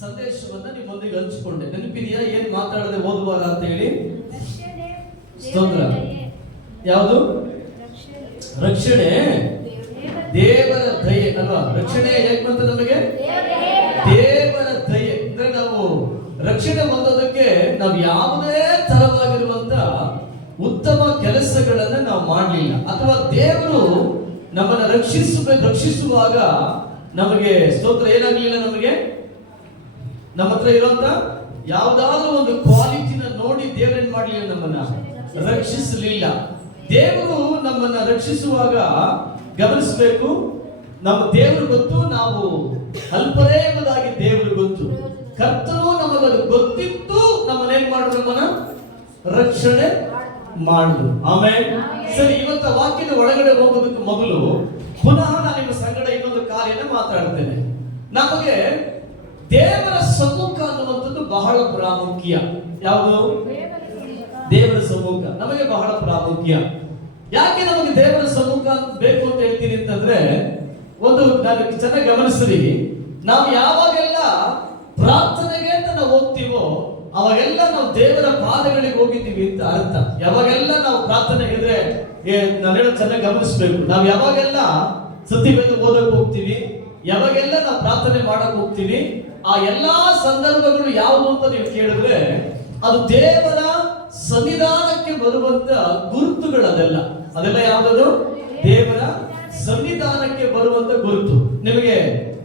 ಸಂದೇಶವನ್ನ ನಿಮ್ಮೊಂದಿಗೆ ಹಂಚಿಕೊಂಡೆ. ನೆನಪಿದೆಯಾ ಏನ್ ಮಾತಾಡದೆ ಓದುವಾಗ ಅಂತ ಹೇಳಿ? ಸ್ತೋತ್ರ. ಯಾವುದು? ರಕ್ಷಣೆ ದೇವರ ದಯೆ ಅಲ್ವಾ? ರಕ್ಷಣೆ ಹೇಗೆ ಬಂತ ನಮಗೆ? ದೇವರ ದಯೆ. ಅಂದ್ರೆ ನಾವು ರಕ್ಷಣೆ ಹೊಂದೋದಕ್ಕೆ ನಾವು ಯಾವುದೇ ತರವಾಗಿರುವಂತ ಉತ್ತಮ ಕೆಲಸಗಳನ್ನ ನಾವು ಮಾಡಲಿಲ್ಲ, ಅಥವಾ ದೇವರು ನಮ್ಮನ್ನ ರಕ್ಷಿಸುವಾಗ ನಮಗೆ ಸ್ತೋತ್ರ ಏನಾಗ್ಲಿಲ್ಲ, ನಮಗೆ ನಮ್ಮ ಹತ್ರ ಇರುವಂತ ಯಾವ್ದಾದ್ರೂ ಒಂದು ಕ್ವಾಲಿಟಿನ ನೋಡಿ ದೇವರೇನ್ ಮಾಡ್ಲಿಲ್ಲ, ನಮ್ಮನ್ನ ರಕ್ಷಿಸಲಿಲ್ಲ. ದೇವರು ನಮ್ಮನ್ನ ರಕ್ಷಿಸುವಾಗ ಗಮನಿಸಬೇಕು, ನಮ್ಮ ದೇವರು ಗೊತ್ತು, ನಾವು ಅಲ್ಪರೇ ಎಂಬುದಾಗಿ ದೇವರು ಗೊತ್ತು. ಕರ್ತನು ನಮಗದು ಗೊತ್ತಿತ್ತು, ನಮ್ಮನ್ನೇನ್ ಮಾಡಿದ್ರು, ನಮ್ಮನ್ನ ರಕ್ಷಣೆ ಮಾಡಿದ್ರು. ಆಮೇಲೆ ಸರಿ, ಇವತ್ತು ವಾಕ್ಯದ ಒಳಗಡೆ ಹೋಗೋದಕ್ಕೆ ಮೊದಲು ಪುನಃ ನಾನು ನಿಮ್ಮ ಸಂಗಡ ಇನ್ನೊಂದು ಕಾರ್ಯನ ಮಾತಾಡ್ತೇನೆ. ನಮಗೆ ದೇವರ ಸಮ್ಮುಖ ಅನ್ನುವಂಥದ್ದು ಬಹಳ ಪ್ರಾಮುಖ್ಯ. ಯಾವುದು? ದೇವರ ಸಮ್ಮುಖ ನಮಗೆ ಬಹಳ ಪ್ರಾಮುಖ್ಯ. ಯಾಕೆ ನಮಗೆ ದೇವರ ಸಮ್ಮುಖ ಬೇಕು ಅಂತ ಹೇಳ್ತೀನಿ ಅಂತಂದ್ರೆ, ಒಂದು ನಾನು ಚೆನ್ನಾಗಿ ಗಮನಿಸ್ರಿ, ನಾವು ಯಾವಾಗೆಲ್ಲ ಪ್ರಾರ್ಥನೆಗೆ ಅಂತ ನಾವು ಹೋಗ್ತೀವೋ ಅವಾಗೆಲ್ಲ ನಾವು ದೇವರ ಪಾದಗಳಿಗೆ ಹೋಗಿದ್ದೀವಿ ಅಂತ ಅರ್ಥ. ಯಾವಾಗೆಲ್ಲ ನಾವು ಪ್ರಾರ್ಥನೆ ಇದ್ರೆ ನಾನು ಹೇಳೋದು ಚೆನ್ನಾಗಿ ಗಮನಿಸ್ಬೇಕು. ನಾವು ಯಾವಾಗೆಲ್ಲ ಸತ್ಯವೇದ ಓದಕ್ಕೆ ಹೋಗ್ತೀವಿ, ಯಾವಾಗೆಲ್ಲ ನಾವು ಪ್ರಾರ್ಥನೆ ಮಾಡಕ್ ಹೋಗ್ತೀವಿ, ಆ ಎಲ್ಲಾ ಸಂದರ್ಭಗಳು ಯಾವುದು ಅಂತ ನೀವು ಕೇಳಿದ್ರೆ ಅದು ದೇವರ ಸನ್ನಿಧಾನಕ್ಕೆ ಬರುವಂತ ಗುರುತುಗಳದೆಲ್ಲ. ಅದೆಲ್ಲ ಯಾವ್ದು? ದೇವರ ಸನ್ನಿಧಾನಕ್ಕೆ ಬರುವಂತ ಗುರುತು. ನಿಮಗೆ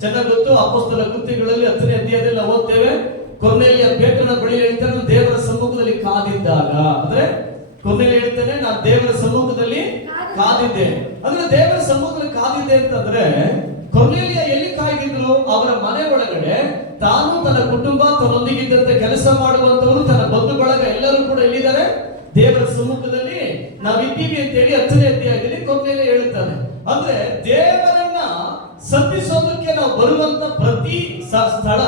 ಚೆನ್ನಾಗಿ ಗೊತ್ತು, ಅಪೊಸ್ತಲ ಕೃತ್ಯಗಳಲ್ಲಿ 10ನೇ ಅಧ್ಯಾಯದಲ್ಲಿ ನಾವು ಓದ್ತೇವೆ, ಕೊರ್ನೇಲಿಯ ಪೇತ್ರನ ಬಳಿ ಹೇಳ್ತಾನೆ, ದೇವರ ಸಮ್ಮುಖದಲ್ಲಿ ಕಾದಿದ್ದಾಗ. ಅಂದ್ರೆ ಕೊರ್ನೇಲಿಯ ಹೇಳ್ತಾನೆ, ನಾನು ದೇವರ ಸಮ್ಮುಖದಲ್ಲಿ ಕಾದಿದ್ದೆ. ಅಂದ್ರೆ ದೇವರ ಸಮ್ಮುಖದಲ್ಲಿ ಕಾದಿದ್ದೆ ಅಂತಂದ್ರೆ ಕೊರ್ನೇಲಿಯ ಎಲ್ಲಿ ಕಾಯ್ದಿದ್ರು? ಅವರ ಮನೆ ಒಳಗಡೆ ತಾನು, ತನ್ನ ಕುಟುಂಬ, ತನ್ನೊಂದಿಗಿದ್ದಂತೆ ಕೆಲಸ ಮಾಡುವಂತವರು, ತನ್ನ ಬಂಧು ಬಳಗ ಎಲ್ಲರೂ ಕೂಡ ಎಲ್ಲಿದ್ದಾರೆ? ದೇವರ ಸಮ್ಮುಖದಲ್ಲಿ ನಾವಿದ್ದೀವಿ ಅಂತ ಹೇಳಿ 10ನೇ ಅಧ್ಯಾಯದಲ್ಲಿ ಕೊರ್ನೇಲಿಯ ಹೇಳುತ್ತಾನೆ. ಅಂದ್ರೆ ದೇವರನ್ನ ಸಂಧಿಸೋದಕ್ಕೆ ನಾವು ಬರುವಂತ ಪ್ರತಿ ಸ್ಥಳ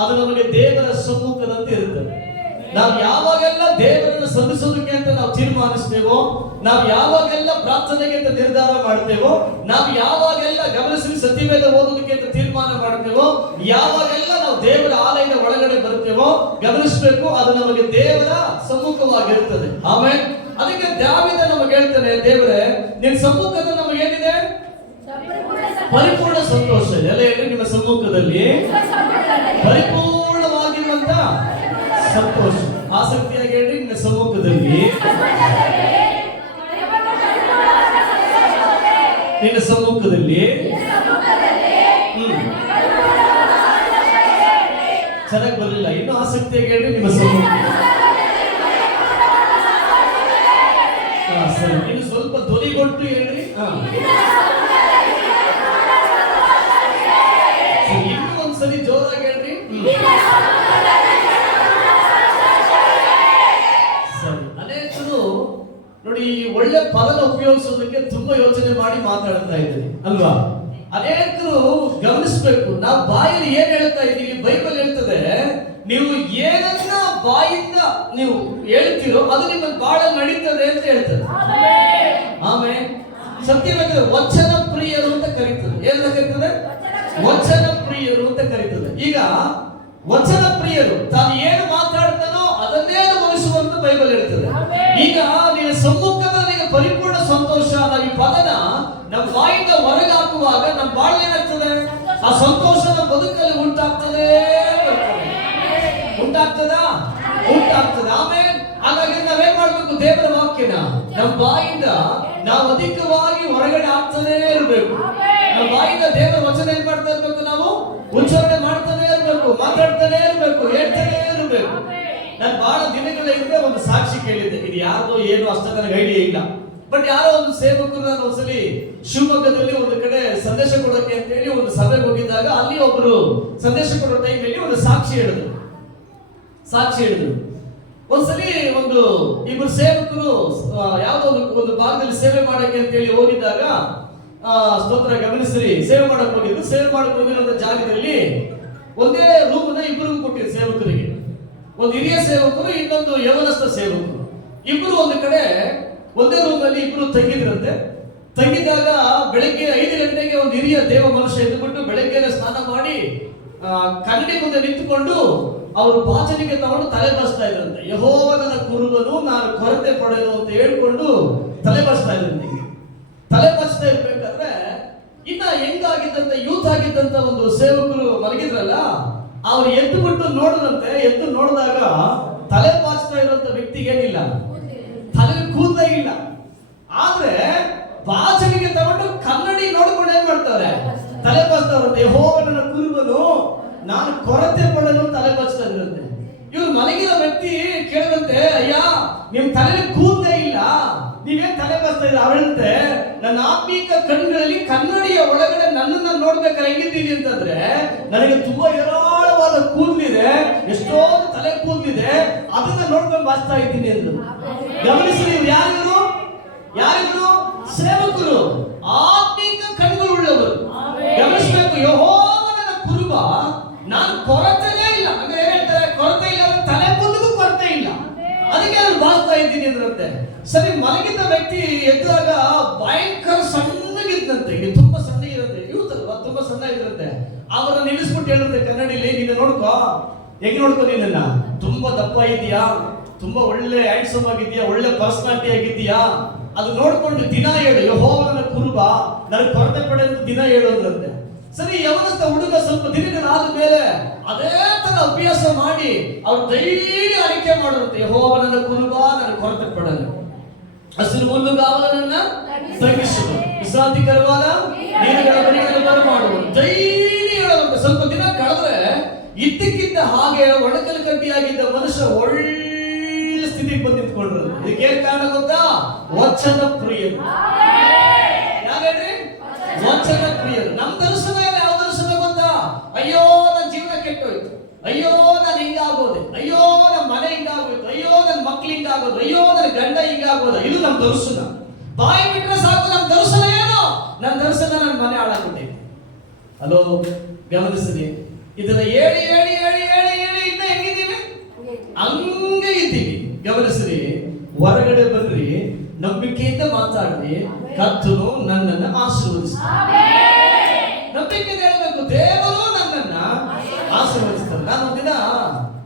ಅದು ನಮಗೆ ದೇವರ ಸಮ್ಮುಖದಂತೆ ಇರುತ್ತದೆ. ನಾವು ಯಾವಾಗೆಲ್ಲ ದೇವರನ್ನು ಸಂಧಿಸೋದಕ್ಕೆ ಅಂತ ನಾವು ತೀರ್ಮಾನಿಸ್ತೇವೋ, ನಾವು ಯಾವಾಗೆಲ್ಲ ಪ್ರಾರ್ಥನೆಗೆ ಅಂತ ನಿರ್ಧಾರ ಮಾಡ್ತೇವೋ, ನಾವು ಯಾವಾಗೆಲ್ಲ ಗಮನಿಸಿ ಸತ್ಯವೇದ ಓದೋದಕ್ಕೆ ಅಂತ ತೀರ್ಮಾನ ಮಾಡ್ತೇವೋ, ಯಾವಾಗೆಲ್ಲ ನಾವು ದೇವರ ಆಲಯದ ಒಳಗಡೆ ಬರ್ತೇವೋ ಗಮನಿಸಬೇಕು, ಅದು ನಮಗೆ ದೇವರ ಸಮ್ಮುಖವಾಗಿರುತ್ತದೆ. ಆಮೇಲೆ ಅದಕ್ಕೆ ದಾವೀದ ನಮಗೆ ಹೇಳ್ತಾನೆ, ದೇವರೇ ನಿನ್ನ ಸಮ್ಮುಖದ ನಮಗೇನಿದೆ? ಪರಿಪೂರ್ಣ ಸಂತೋಷ ಇದೆ. ಎಲ್ಲ ಹೇಳಿ, ನಿಮ್ಮ ಸಮ್ಮುಖದಲ್ಲಿ ಪರಿಪೂರ್ಣವಾಗಿರುವಂತ ಸಂತೋಷ. ಆಸಕ್ತಿಯಾಗಿ ಹೇಳಿ, ನಿನ್ನ ಸಮ್ಮುಖದಲ್ಲಿ, ನಿನ್ನ ಸಮ್ಮುಖದಲ್ಲಿ ಚೆನ್ನಾಗಿ ಬರಲಿಲ್ಲ, ಇನ್ನು ಆಸಕ್ತಿಯಾಗಿ ಹೇಳಿ, ನಿಮ್ಮ ಸಮ್ಮುಖ. ಸರಿ, ಇನ್ನು ಸ್ವಲ್ಪ ಧ್ವನಿಗೊಟ್ಟು ಹೇಳ್ರಿ. ಇನ್ನೂ ಒಂದ್ಸರಿ ಜೋರಾಗಿ ಹೇಳ್ರಿ. ಸರಿ, ಅನೇಕರು ನೋಡಿ ಈ ಒಳ್ಳೆ ಪದನ ಉಪಯೋಗಿಸೋದಕ್ಕೆ ತುಂಬಾ ಯೋಚನೆ ಮಾಡಿ ಮಾತಾಡ್ತಾ ಇದ್ದೀವಿ ಅಲ್ವಾ? ಅನೇಕರು ಗಮನಿಸಬೇಕು, ನಾವು ಬಾಯಲ್ಲಿ ಏನ್ ಹೇಳ್ತಾ ಇದ್ದೀವಿ, ಬೈಬಲ್ ಹೇಳ್ತದೆ, ನೀವು ಏನನ್ನ ಬಾಯಿಂದ ನೀವು ಹೇಳ್ತೀರೋ ಅದು ನಿಮ್ಮ ಬಾಳ ನಡೀತದೆ ಅಂತ ಹೇಳ್ತದೆ. ಆಮೇಲೆ ಸತ್ಯವೇದ ವಚನ ಪ್ರಿಯರು ಅಂತ ಕರೀತದೆ. ಏನಂತ ಕರೀತದೆ? ವಚನ ಪ್ರಿಯರು ಅಂತ ಕರೀತದೆ. ಈಗ ವಚನ ಪ್ರಿಯರು ತಾನು ಏನು ಮಾತಾಡ್ತಾನೋ ಅದನ್ನೇ ಅನುಭವಿಸುವಂತ ಬೈಬಲ್ ಹೇಳ್ತದೆ. ಈಗ ನಿನ್ನ ಸಮ್ಮುಖದಲ್ಲಿ ಪರಿಪೂರ್ಣ ಸಂತೋಷ, ನಾವು ಈ ಪದನ ನಮ್ಮ ಬಾಯಿಂದ ಹೊರಗೆ ಹಾಕುವಾಗ ನಮ್ಮ ಬಾಳ ಏನಾಗ್ತದೆ? ಆ ಸಂತೋಷ ನಮ್ಮ ಬದುಕಲ್ಲಿ ಉಂಟಾಗ್ತದೆ. ಆಮೇಲೆ ಹಾಗಾಗಿ ನಾವೇನ್ ಮಾಡ್ಬೇಕು? ದೇವರ ವಾಕ್ಯನ ನಮ್ಮ ಬಾಯಿಂದ ನಾವು ಅಧಿಕವಾಗಿ ಹೊರಗಡೆ ಆಗ್ತಾನೆ ಇರಬೇಕು. ನಮ್ಮ ಬಾಯಿಂದ ದೇವರ ವಚನ ಏನ್ ಮಾಡ್ತಾ ಇರ್ಬೇಕು? ನಾವು ಉಚ್ಚಾರಣೆ ಮಾಡ್ತಾನೆ ಇರ್ಬೇಕು, ಮಾತಾಡ್ತಾನೆ ಇರ್ಬೇಕು, ಹೇಳ್ತಾನೆ ಇರ್ಬೇಕು. ನಾನು ಬಹಳ ದಿನಗಳ ಹಿಂದೆ ಒಂದು ಸಾಕ್ಷಿ ಕೇಳಿದ್ದೆ. ಇದು ಯಾರ್ದೋ ಏನು ಅಷ್ಟ ನನಗೆ ಐಡಿಯಾ ಇಲ್ಲ, ಬಟ್ ಯಾರೋ ಒಂದು ಸೇವಕರು ನಾನು ಒಂದ್ಸಲಿ ಶಿವಮೊಗ್ಗದಲ್ಲಿ ಒಂದು ಕಡೆ ಸಂದೇಶ ಕೊಡೋಕೆ ಅಂತ ಹೇಳಿ ಒಂದು ಸಭೆಗೆ ಹೋಗಿದ್ದಾಗ ಅಲ್ಲಿ ಒಬ್ಬರು ಸಂದೇಶ ಕೊಡೋ ಟೈಮಲ್ಲಿ ಒಂದು ಸಾಕ್ಷಿ ಹೇಳಿದ್ರು. ಒಂದ್ಸಲಿ ಒಂದು ಇಬ್ಬರು ಸೇವಕರು ಯಾವುದೋ ಒಂದು ಭಾಗದಲ್ಲಿ ಸೇವೆ ಮಾಡಕ್ಕೆ ಅಂತ ಹೇಳಿ ಹೋಗಿದ್ದಾಗ, ಸ್ತೋತ್ರ ಗಮನಿಸ್ರಿ, ಸೇವೆ ಮಾಡಕ್ ಹೋಗಿರೋ ಜಾಗದಲ್ಲಿ ಒಂದೇ ರೂಮನ್ನ ಇಬ್ಬರಿಗೂ ಕೊಟ್ಟಿದ್ರು ಸೇವಕರಿಗೆ. ಒಂದು ಹಿರಿಯ ಸೇವಕರು, ಇನ್ನೊಂದು ಯವನಸ್ಥ ಸೇವಕರು. ಇಬ್ಬರು ಒಂದು ಕಡೆ ಒಂದೇ ರೂಮ್ ಅಲ್ಲಿ ಇಬ್ಬರು ತಂಗಿದ್ರಂತೆ. ತಂಗಿದ್ದಾಗ ಬೆಳಗ್ಗೆ 5 ಗಂಟೆಗೆ ಒಂದು ಹಿರಿಯ ದೇವ ಮನುಷ್ಯ ಎದ್ದುಬಿಟ್ಟು ಬೆಳಗ್ಗೆ ಸ್ನಾನ ಮಾಡಿ ಕನ್ನಡಿ ಮುಂದೆ ನಿಂತುಕೊಂಡು ಅವರು ವಾಚನಿಗೆ ತಗೊಂಡು ತಲೆ ಬಸ್ತಾ ಇದ್ರಂತೆ. ಯೆಹೋವನ ಕುರುಬನು, ನಾನು ಕೊರತೆ ಪಡೆದು ಅಂತ ಹೇಳ್ಕೊಂಡು ತಲೆ ಬಸ್ತಾ ಇದ್ರಂತೆ. ತಲೆ ಬಸ್ತಾ ಇರ್ಬೇಕಾದ್ರೆ ಇನ್ನ ಹೆಂಗಾಗಿದ್ದಂತ ಯೂತ್ ಆಗಿದ್ದಂತ ಒಂದು ಸೇವಕರು ಮಲಗಿದ್ರಲ್ಲ, ಅವ್ರು ಎದ್ದು ಬಿಟ್ಟು ನೋಡಿದಂತೆ. ಎದ್ದು ನೋಡಿದಾಗ ತಲೆ ಬಾಚ್ತಾ ಇರುವಂತ ವ್ಯಕ್ತಿಗೆ ಏನಿಲ್ಲ, ತಲೆ ಕೂದಲೇ ಇಲ್ಲ. ಆದ್ರೆ ವಾಚನಿಗೆ ತಗೊಂಡು ಕನ್ನಡಿ ನೋಡ್ಕೊಂಡು ಏನ್ ಮಾಡ್ತಾರೆ, ತಲೆ ಬಾಚ್ತಾವ್ರಂತೆ. ಯೆಹೋವನ ಕುರುಬನು, ನಾನು ಕೊರತೆ ಪಡಲು ತಲೆ ಬಾಚ್ತಾ ಇದ್ರಂತೆ. ಇವ್ರು ಮಲಗಿರೋ ವ್ಯಕ್ತಿ ಕೇಳಿದಂತೆ, ಅಯ್ಯ ನಿಮ್ ತಲೆ ಕೂದಲೇ ಇಲ್ಲ, ನೀವೇನ್ ತಲೆ ಬಾಚ್ತಾ ಇದ್ರ? ಅವಳಂತೆ, ನನ್ನ ಆತ್ಮೀಕ ಕಣ್ಣುಗಳಲ್ಲಿ ಕನ್ನಡಿಯ ಒಳಗಡೆ ನನ್ನನ್ನ ನೋಡ್ಬೇಕಾದ್ರೆ ಹೆಂಗಿದ್ದೀನಿ ಅಂತಂದ್ರೆ, ನನಗೆ ತುಂಬಾ ಹೇರಾಳವಾದ ಕೂದಲಿದೆ, ಎಷ್ಟೊಂದು ತಲೆ ಕೂದಲಿದೆ, ಅದನ್ನ ನೋಡ್ಕೊಂಡು ಬಾಚ್ತಾ ಇದ್ದೀನಿ ಎಂದು. ಗಮನಿಸಿ, ನೀವು ಯಾರಿವರು? ಸೇವಕರು, ಆತ್ಮೀಕ ಕಣ್ಣುಗಳು ಉಳ್ಳವರು. ಗಮನಿಸಬೇಕು, ಯೆಹೋವನ ಕುರುಬ, ನಾನು ಕೊರತೆನೇ ಇಲ್ಲ. ಅಂದ್ರೆ ಏನ್ ಹೇಳ್ತಾರೆ? ಕೊರತೆ ಇಲ್ಲ, ತಲೆ ಕೂದಲಿಗೂ ಕೊರತೆ ಇಲ್ಲ, ಅದಕ್ಕೆ ನಾನು ಬಾಚ್ತಾ ಇದ್ದೀನಿ ಅಂದ್ರಂತೆ. ಸರಿ, ಮಲಗಿದ್ದ ವ್ಯಕ್ತಿ ಎದ್ದಾಗ ಭಯಂಕರ ಸಣ್ಣಗಿದ್ದಂತೆ, ಇದು ತುಂಬಾ ಸಣ್ಣ ಇರುತ್ತೆ, ಯೂತ್ ಅಲ್ವಾ, ತುಂಬಾ ಸಣ್ಣ ಇದ್ರಂತೆ. ಅವರನ್ನ ನಿಲ್ಲಿಸ್ಬಿಟ್ಟು ಹೇಳುತ್ತೆ ಕನ್ನಡಿಲಿ, ನೀನು ನೋಡ್ಕೋ, ಹೆಂಗ್ ನೋಡ್ಕೋ, ನೀನನ್ನ ತುಂಬಾ ದಪ್ಪ ಇದೆಯಾ, ತುಂಬಾ ಒಳ್ಳೆ ಹ್ಯಾಂಡ್ಸಮ್ ಆಗಿದ್ಯಾ, ಒಳ್ಳೆ ಪರ್ಸನಾಲಿಟಿ ಆಗಿದ್ಯಾ, ಅದು ನೋಡ್ಕೊಂಡು ದಿನ ಹೇಳು, ಯೆಹೋವನ ಕುರುಬ, ನನಗೆ ಕೊರತೆ ಪಡೆ ಅಂತ ದಿನ ಹೇಳೋದ್ರಂತೆ. ಸರಿ, ಯವನಸ್ಥ ಹುಡುಗ ಸ್ವಲ್ಪ ದಿನಗಳಾದ ಮೇಲೆ ಅದೇ ತರ ಅಭ್ಯಾಸ ಮಾಡಿ ಅವ್ರು ಡೈಲಿ ಅರಿಕೆ ಮಾಡೋರಂತೆ, ಯೆಹೋವನ ಕುರುಬ, ನನಗೆ ಕೊರತೆ ಪಡಲು, ಹಸಿರು ಹುಲ್ಲುಗಾವಲನ್ನ ತಗ್ಗಿಸುವುದು, ವಿಶ್ರಾಂತಿಕರವಾದ ನೀರುಗಳ ಬಳಿಗಳನ್ನು ಬರಮಾಡುವುದು, ಡೈಲಿ ಹೇಳೋದಂತೆ. ಸ್ವಲ್ಪ ದಿನ ಕಳೆದ್ರೆ ಇದ್ದಕ್ಕಿದ್ದ ಹಾಗೆ ಒಣಕಲು ಕಡ್ಡಿಯಾಗಿದ್ದ ಮನುಷ್ಯ ಒಳ್ಳೆ ಸ್ಥಿತಿಗೆ ಬಂದು ನಿಂತ್ಕೊಂಡ್ರು. ಇದಕ್ಕೆ ಏನ್ ಕಾರಣ ಗೊತ್ತಾ? ವಚನ ಪ್ರಿಯರು. ಯಾರೇನ್ರಿ? ವಚನ ಪ್ರಿಯರು. ನಮ್ ದರ್ಶನ ಯಾವ ದರ್ಶನ ಗೊತ್ತಾ? ಅಯ್ಯೋ ನನ್ನ ಜೀವನ ಕೆಟ್ಟೋಯ್ತು, ಅಯ್ಯೋ ನಾನು ಹಿಂಗಾಗೋದೆ, ಅಯ್ಯೋ ನಮ್ಮ ಮನೆ ಹಿಂಗಾಗೋಯ್ತು, ಅಯ್ಯೋ ನನ್ನ ಮಕ್ಳು ಹಿಂಗಾಗೋದು, ಅಯ್ಯೋ ನನ್ನ ಗಂಡ ಹಿಂಗಾಗೋದ. ಇದು ನಮ್ ದರ್ಶನ. ಬಾಯಿ ಬಿಟ್ರೆ ಸಾಕು, ನಮ್ ದರ್ಶನ ಏನು? ನನ್ನ ದರ್ಶನ ನನ್ನ ಮನೆ ಹಾಳಾಗ್ಬಿಟ್ಟಿದೆ. ಹಲೋ, ಗಮನಿಸಿರಿ, ಇದನ್ನ ಹೇಳಿ ಹೇಳಿ ಹೇಳಿ ಹೇಳಿ ಹೇಳಿ ಇನ್ನ ಹೆಂಗಿದ್ದೀವಿ? ಹಂಗೆ ಇದ್ದೀವಿ. ಗಮನಿಸ್ರಿ, ಹೊರಗಡೆ ಬರ್ರಿ, ನಂಬಿಕೆಯಿಂದ ಮಾತಾಡ್ರಿ, ಕರ್ತನು ನನ್ನನ್ನು ಆಶೀರ್ವದಿಸ್ತಾನೆ. ನಂಬಿಕೆಯಿಂದ ಹೇಳ್ಬೇಕು, ದೇವರು ನನ್ನನ್ನ ಆಶೀರ್ವದಿಸ್ತಾರೆ. ನಾನು ಒಂದಿನ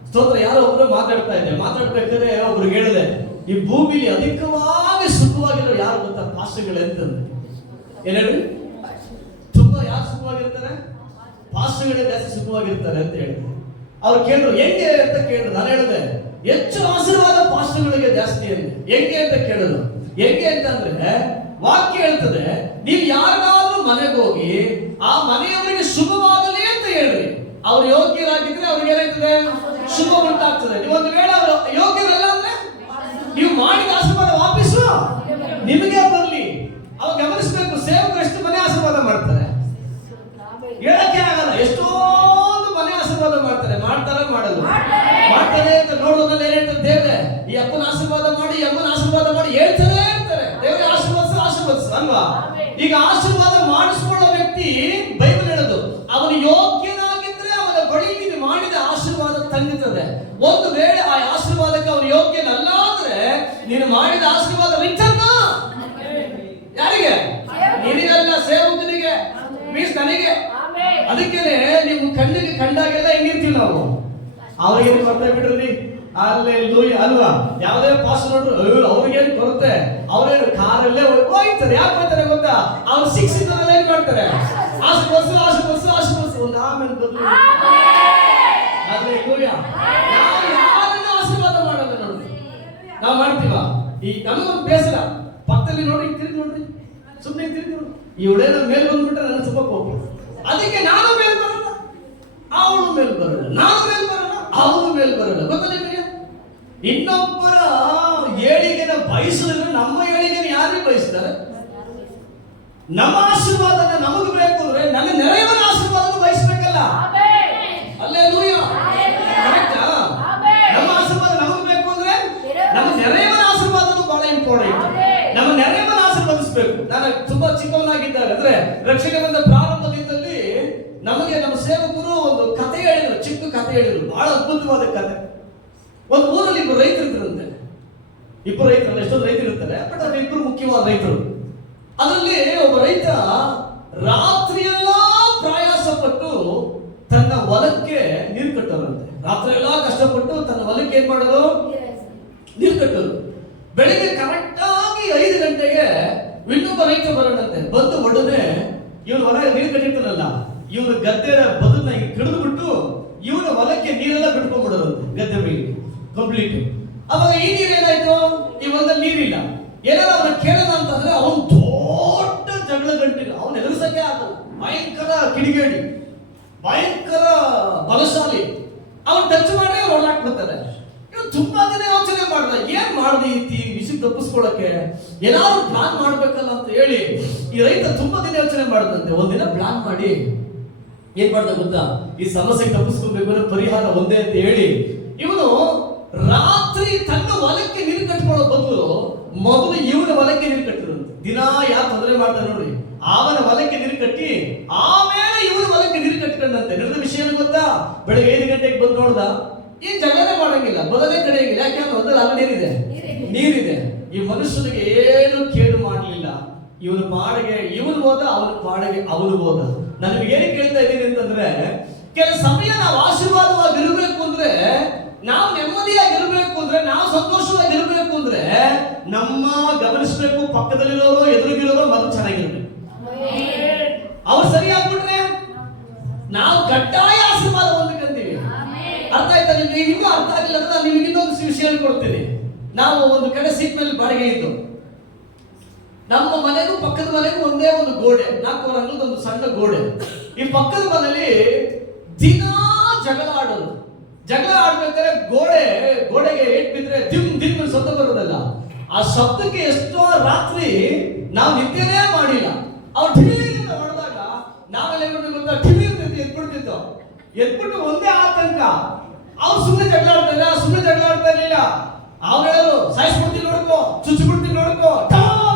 ಸ್ತೋತ್ರ, ಯಾರೋ ಒಬ್ರು ಮಾತಾಡ್ಬೇಕಾದ್ರೆ ಒಬ್ರಿಗೆ ಹೇಳಿದೆ, ಈ ಭೂಮಿಲಿ ಅಧಿಕವಾಗಿ ಸುಖವಾಗಿರೋ ಯಾರು ಗೊತ್ತಾ? ಪಾಸ್ಟರ್ಗಳು ಅಂತಂದ್ರೆ. ಏನ್ ಹೇಳಿ? ತುಂಬಾ ಯಾರು ಸುಖವಾಗಿರ್ತಾರೆ? ಪಾಸ್ಟರ್ಗಳೇ ಜಾಸ್ತಿ ಸುಖವಾಗಿರ್ತಾರೆ ಅಂತ ಹೇಳಿದೆ. ಅವ್ರು ಕೇಳಿದ್ರು, ಹೆಂಗೆ ಅಂತ ಕೇಳಿದ್ರು. ನಾನು ಹೇಳಿದೆ, ಹೆಚ್ಚು ಆಶೀರ್ವಾದ ಪಾಸ್ಟರ್ಗಳಿಗೆ ಜಾಸ್ತಿ ಅಂತ. ಹೆಂಗೆ ಅಂತ ಕೇಳಿದ್ರು. ಹೆಂಗೆ ಅಂತಂದ್ರೆ, ವಾಕ್ಯ ಹೇಳ್ತದೆ, ನೀವು ಯಾರಿಗಾದ್ರೂ ಮನೆಗೆ ಹೋಗಿ ಆ ಮನೆಯವರಿಗೆ ಶುಭವಾಗಲಿ ಅಂತ ಹೇಳ್ರಿ. ಅವ್ರು ಯೋಗ್ಯರಾಗಿದ್ರೆ ಅವ್ರಿಗೆ ಏನಾಗ್ತದೆ? ಶುಭ ಉಂಟಾಗ್ತದೆ. ನೀವು ಒಂದು ವೇಳೆ ಅವರು ಯೋಗ್ಯರಲ್ಲ ಅಂದ್ರೆ ನೀವು ಮಾಡಿದ ಆಶೀರ್ವಾದ ವಾಪಸ್ಸು ನಿಮಗೆ ಬರ್ಲಿ. ಅವಾಗ ಗಮನಿಸಬೇಕು, ಸೇವಕರು ಎಷ್ಟು ಮನೆ ಆಶೀರ್ವಾದ ಮಾಡ್ತಾರೆ ಹೇಳಕ್ಕೆ ಆಗಲ್ಲ. ಎಷ್ಟೊಂದು ಮನೆ ಆಶೀರ್ವಾದ ಮಾಡ್ತಾರೆ, ಮಾಡಲ್ಲ ಮಾಡ್ತಾರೆ ಅಂತ ನೋಡೋದ್ರಲ್ಲಿ ಏನ್ ಹೇಳ್ತಾರೆ? ದೇವ್ರೆ ಈ ಅಪ್ಪನ ಆಶೀರ್ವಾದ ಮಾಡಿ, ಅಮ್ಮನ ಆಶೀರ್ವಾದ ಮಾಡಿ ಹೇಳ್ತಾರೆ ಇರ್ತಾರೆ. ದೇವ್ರೆ ಆಶೀರ್ವಾದಿಸು ಅಲ್ವಾ? ಈಗ ಆಶೀರ್ವಾದ ಮಾಡಿಸ್ಕೊಳ್ಳೋ ವ್ಯಕ್ತಿ ಬೈಬಲ್ ಹೇಳೋದು, ಅವನು ಯೋಗ್ಯನಾಗಿದ್ರೆ ಅವನ ಬಳಿ ನೀನು ಮಾಡಿದ ಆಶೀರ್ವಾದ ತಂಗುತ್ತದೆ. ಒಂದು ವೇಳೆ ಆ ಆಶೀರ್ವಾದಕ್ಕೆ ಅವನು ಯೋಗ್ಯನಲ್ಲ ಅಂದ್ರೆ ನೀನು ಮಾಡಿದ ಆಶೀರ್ವಾದ ರಿಟರ್ನ್ ಯಾರಿಗೆ? ನಿನಗಲ್ಲ, ಸೇವಕನಿಗೆ, ಮೀನ್ಸ್ ನನಗೆ. ಅದಕ್ಕೇನೆ ನೀವು ಕಣ್ಣಿಗೆ ಕಂಡಾಗೆಲ್ಲ ಹೆಂಗಿರ್ತೀವಿ ನಾವು, ಅವ್ರಿಗೇನು ಕೊರತೆ ಬಿಡ್ರಿ ಅಲ್ಲೇ ಅಲ್ವಾ? ಯಾವುದೇ ಪಾಸ್ ನೋಡ್ರು ಅವ್ರಿಗೇನು ಕೊರತೆ, ಅವ್ರೇನು ಕಾರಲ್ಲೇ ಹೋಗ್ತಾರೆ. ಯಾಕೆ ಹೋಗ್ತಾರೆ ಗೊತ್ತಾ? ಅವ್ರು ಶಿಕ್ಷಿತರೆಲ್ಲ ಏನ್ ಮಾಡ್ತಾರೆ? ಆಶೀರ್ವದಿಸು ಒಂದು ಆಮೇಲೆ ಬದಲು ಯಾರನ್ನ ಆಶೀರ್ವಾದ ಮಾಡಲ್ಲ ನೋಡ್ರಿ. ನಾವು ಮಾಡ್ತೀವ? ಈ ನಮಗೊಂದು ಬೇಸರ, ಪಕ್ಕದಲ್ಲಿ ನೋಡಿ ತಿರುಗಿ ನೋಡ್ರಿ, ಸುಮ್ಮನೆ ತಿರುಗಿ ನೋಡಿ, ಈ ಹುಡುಗ ಮೇಲೆ ಬಂದ್ಬಿಟ್ರೆ ನನ್ನ ಸ್ವಲ್ಪ ಕೋಪ. ಅದಕ್ಕೆ ನಾನು ಮೇಲ್ ಬರಲ್ಲ, ಅವಳು ಮೇಲ್ ಬರಲ್ಲ, ನಾನು ಮೇಲ್ ಬರಲ್ಲ, ಅವಳು ಮೇಲ್ ಬರಲ್ಲ. ಗೊತ್ತಾ ನಿಮಗೆ? ಇನ್ನೊಬ್ಬರ ಏಳಿಗೆನ ಬಯಸಿದ್ರೆ ನಮ್ಮ ಏಳಿಗೆನ ಯಾರು ಬಯಸ್ತಾರೆ? ನಮ್ಮ ಆಶೀರ್ವಾದನ ನಮಗೆ ಬೇಕು ಅಂದ್ರೆ ನನ್ನ ನೆರೆಯವನ ಆಶೀರ್ವಾದನ ಬಯಸ್ಬೇಕಲ್ಲ? ಹಲ್ಲೆಲೂಯಾ, ಕರೆಕ್ಟಾ? ನಮ್ಮ ಆಶೀರ್ವಾದ ನಮಗೆ ಬೇಕು ಅಂದ್ರೆ ನಮ್ಮ ನೆರೆಯವನ ಆಶೀರ್ವಾದನು ಬಹಳ ಇಂಪಾರ್ಟೆಂಟ್. ನಮ್ಮ ನೆರೆಯವನ ಆಶೀರ್ವದಿಸಬೇಕು. ನಾನು ತುಂಬಾ ಚಿಕ್ಕವನಾಗಿದ್ದಾಗ, ಅಂದ್ರೆ ರಕ್ಷಣೆ ಬಂದ ಪ್ರಾರಂಭದಿಂದಲೇ ನಮಗೆ ನಮ್ಮ ಸೇವಕರು ಒಂದು ಕಥೆ ಹೇಳಿದ್ರು, ಚಿಕ್ಕ ಕಥೆ ಹೇಳಿದ್ರು, ಬಹಳ ಅದ್ಭುತವಾದ ಕಥೆ. ಒಂದು ಊರಲ್ಲಿ ಇಬ್ಬರು ರೈತರು ಇದ್ರಂತೆ. ಇಬ್ಬರು ರೈತರು, ಎಷ್ಟೊಂದು ರೈತರು ಇರ್ತಾರೆ, ಬಟ್ ಅವ್ರು ಇಬ್ಬರು ಮುಖ್ಯವಾದ ರೈತರು. ಅದರಲ್ಲಿ ಒಬ್ಬ ರೈತ ರಾತ್ರಿಯೆಲ್ಲ ಪ್ರಯಾಸ ಪಟ್ಟು ತನ್ನ ಹೊಲಕ್ಕೆ ಕಟ್ಟೋರಂತೆ. ರಾತ್ರಿ ಎಲ್ಲ ಕಷ್ಟಪಟ್ಟು ತನ್ನ ಹೊಲಕ್ಕೆ ಏನ್ ಮಾಡೋದು? ನೀರು ಕಟ್ಟೋದು. ಬೆಳಿಗ್ಗೆ ಕರೆಕ್ಟ್ ಆಗಿ 5 ಗಂಟೆಗೆ ಇನ್ನೊಬ್ಬ ರೈತ ಬರೋಣಂತೆ. ಬಂದು ಒಡನೆ ಇವನು ಹೊಲ ನೀರು ಕಟ್ಟಿರ್ತಾನಲ್ಲ, ಇವನು ಗದ್ದೆ ಬದುನ ಕಿಡಿದು ಬಿಟ್ಟು ಇವನ ಹೊಲಕ್ಕೆ ನೀರೆಲ್ಲ ಬಿಟ್ಕೊಂಡ್ಬಿಡೋರಂತೆ, ಗದ್ದೆ ಮೇಲೆ ಕಂಪ್ಲೀಟ್. ಅವಾಗ ಈ ನೀರೇನಾಯ್ತು? ಈ ಹೊಲದಲ್ಲಿ ನೀರಿಲ್ಲ. ಏನಾರ ಅವನ ಕೇಳೋಣ ಅಂತಂದ್ರೆ ಅವನು ದೊಡ್ಡ ಜಗಳ ಗಂಟಿಲ್ಲ, ಅವನು ಎದುರಿಸಕ್ಕೆ ಆಗಲ್ಲ. ಭಯಂಕರ ಕಿಡಿಗೇಡಿ, ಭಯಂಕರ ಬಲಶಾಲಿ. ಅವನು ಟಚ್ ಮಾಡಿ ಅವ್ರು ಹೊರಹಾಕ್ಬಿಡ್ತಾರೆ. ಇವ್ನು ತುಂಬಾ ದಿನ ಯೋಚನೆ ಮಾಡ್ದ, ಏನ್ ಮಾಡ್ದೆ ಈ ವಿಷಯ ತಪ್ಪಿಸ್ಕೊಳಕ್ಕೆ, ಏನಾದ್ರು ಪ್ಲಾನ್ ಮಾಡ್ಬೇಕಲ್ಲ ಅಂತ ಹೇಳಿ ಈ ರೈತ ತುಂಬಾ ದಿನ ಯೋಚನೆ ಮಾಡದಂತೆ. ಒಂದಿನ ಪ್ಲಾನ್ ಮಾಡಿ ಏನ್ ಮಾಡ್ದ ಗೊತ್ತಾ? ಈ ಸಮಸ್ಯೆಗೆ ತಪ್ಪಿಸ್ಕೊಳ್ಬೇಕು ಅಂದ್ರೆ ಪರಿಹಾರ ಒಂದೇ ಅಂತ ಹೇಳಿ ಇವನು ರಾತ್ರಿ ತನ್ನ ಹೊಲಕ್ಕೆ ನೀರು ಕಟ್ಕೊಳ್ಳೋ ಬದಲು ಮೊದಲು ಇವನ ಹೊಲಕ್ಕೆ ನೀರು ಕಟ್ಟಿರೋದು. ದಿನ ಯಾರು ತೊಂದರೆ ಮಾಡ್ತಾರೆ ನೋಡ್ರಿ, ಅವನ ಹೊಲಕ್ಕೆ ನೀರು ಕಟ್ಟಿ ಆಮೇಲೆ ಇವನ ಹೊಲಕ್ಕೆ ನೀರು ಕಟ್ಕೊಂಡಂತೆ. ನಡೆದ ವಿಷಯ ಗೊತ್ತಾ? ಬೆಳಗ್ಗೆ 5 ಗಂಟೆಗೆ ಬಂದು ನೋಡ್ದ, ಏನ್ ಜಗಳನೇ ಮಾಡಂಗಿಲ್ಲ, ಬದಲೇ ಕಡೆಯಿಲ್ಲ. ಯಾಕೆಂದ್ರೆ ಹೊಲದಲ್ಲಿ ಅಲ್ಲಿ ನೀರಿದೆ. ಈ ಮನುಷ್ಯನಿಗೆ ಏನು ಕೇಡು ಮಾಡಲಿಲ್ಲ. ಇವನು ಪಾಡಿಗೆ ಇವನು ಹೋದ, ಅವನ ಪಾಡಿಗೆ ಅವನು ಹೋದ. ನಾನು ಏನು ಕೇಳ್ತಾ ಇದ್ದೀನಿ ಅಂತಂದ್ರೆ, ಕೆಲವು ಸಮಯ ನಾವು ಆಶೀರ್ವಾದವಾಗಿರ್ಬೇಕು ಅಂದ್ರೆ, ನಾವು ನೆಮ್ಮದಿಯಾಗಿರ್ಬೇಕು ಅಂದ್ರೆ, ನಾವು ಸಂತೋಷವಾಗಿರ್ಬೇಕು ಅಂದ್ರೆ ನಮ್ಮ ಗಮನಿಸಬೇಕು, ಪಕ್ಕದಲ್ಲಿರೋರು ಎದುರಿಗಿರೋರು ಮೊದಲು ಚೆನ್ನಾಗಿರ್ಬೇಕು. ಅವ್ರು ಸರಿ ಆಗ್ಬಿಟ್ರೆ ನಾವು ಕಡ್ಡಾಯ ಆಶೀರ್ವಾದ ಹೊಂದ್ಕೊಂತೀವಿ. ಅರ್ಥ ಆಯ್ತಾ ನಿಮ್ಗೆ? ಇನ್ನೂ ಅರ್ಥ ಆಗಿಲ್ಲ ಅಂದ್ರೆ ನಾನು ನಿಮ್ಗೆ ಇನ್ನೊಂದು ವಿಷಯ ಹೇಳ್ಕೊಡ್ತೀನಿ. ನಾವು ಒಂದು ಕಡೆ ಸೀಟ್ ಮೇಲೆ ಬಾಡಿಗೆ ಇದ್ದು, ನಮ್ಮ ಮನೆಗೂ ಪಕ್ಕದ ಮನೆಗೂ ಒಂದೇ ಒಂದು ಗೋಡೆ, 4 ಅಂಗಲದ ಒಂದು ಸಣ್ಣ ಗೋಡೆ. ಈ ಪಕ್ಕದ ಮನೆಯಲ್ಲಿ ದಿನ ಜಗಳ ಆಡೋದು. ಜಗಳ ಆಡ್ಬೇಕಾದ್ರೆ ಗೋಡೆಗೆ ಏಟ್ ಬಿದ್ರೆ ದಿಮ್ ಶಬ್ದ ಬರೋದಲ್ಲ. ಆ ಶಬ್ದಕ್ಕೆ ಎಷ್ಟೋ ರಾತ್ರಿ ನಾವು ನಿದ್ದೆನೇ ಮಾಡಿಲ್ಲ. ಅವ್ರು ಠಿಮೀರಿಂದ ಹೊಡೆದಾಗ ನಾವೆಲ್ಲ ಏನ್ ಮಾಡ್ಬೇಕು ಗೊತ್ತಾ? ಠಿಮೀರ್ ಎದ್ಬಿಡ್ತಿದ್ದೋ. ಎದ್ಬಿಟ್ಟು ಒಂದೇ ಆತಂಕ, ಅವ್ರು ಸುಮ್ಮನೆ ಜಗಳ ಆಡ್ತಾ ಇರ್ಲಿಲ್ಲ. ಅವ್ರು ಹೇಳೋರು, ಸಾಯಿಸ್ಬಿಡ್ತೀನಿ ನೋಡ್ಕೋ, ಚುಚ್ಚಿಬಿಡ್ತೀನಿ ನೋಡ್ಕೋ,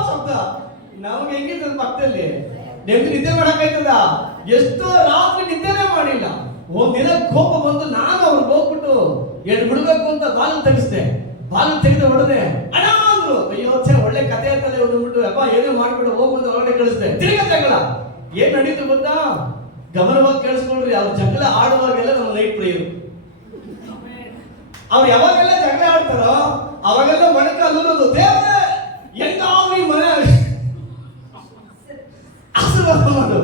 ಶಬ್ದ. ನಮ್ಗೆ ಹೆಂಗಿರ್ತದ ಪಕ್ಕದಲ್ಲಿ? ನೆಮ್ಮದಿ ನಿದ್ದೆ ಮಾಡಕ್ಕಾಯ್ತದ? ಎಷ್ಟೋ ರಾತ್ರಿ ನಿದ್ದೆನೇ ಮಾಡಿಲ್ಲ. ಒಂದಿನ ಕೋಪ ಬಂದು ನಾನು ಅವ್ರಿಗೆ ಹೋಗ್ಬಿಟ್ಟು ಬಿಡ್ಬೇಕು ಅಂತ ಬಾಗಿಲು ತೆಗಿಸ್ದೆ. ಬಾಗಿಲು ತೆಗೆದ ಹೊಡೆದೆ, ಅಣ್ಣ ಅಂದ್ರು. ಅಯ್ಯೋ ಒಳ್ಳೆ ಕಥೆ ಅಂತಲೇ ಹೋಗ್ಬಿಟ್ಟು ಅಪ್ಪ ಏನೋ ಮಾಡ್ಬಿಟ್ಟು ಹೋಗ್ಬಂದು ಹೊರಗಡೆ ಕಳಿಸ್ದೆ. ತಿರ್ಗಾ ಜಗಳ. ಏನ್ ನಡೀತು ಗೊತ್ತಾ? ಗಮನವಾಗಿ ಕೇಳಿಸ್ಕೊಂಡ್ರಿ. ಅವ್ರು ಜಗಳ ಆಡುವಾಗೆಲ್ಲ ನಮ್ಮ ನೈಟ್ ಪ್ರೇಯರ್. ಅವ್ರು ಯಾವಾಗೆಲ್ಲ ಜಗಳ ಆಡ್ತಾರೋ ಅವಾಗೆಲ್ಲ ಮಣಕ ಅನ್ನೋದು, ದೇವ್ರೆ ಹೆಂಗಾದ್ರೂ ಈ ಮನೆ ಆಶೀರ್ವಾದ ಮಾಡು,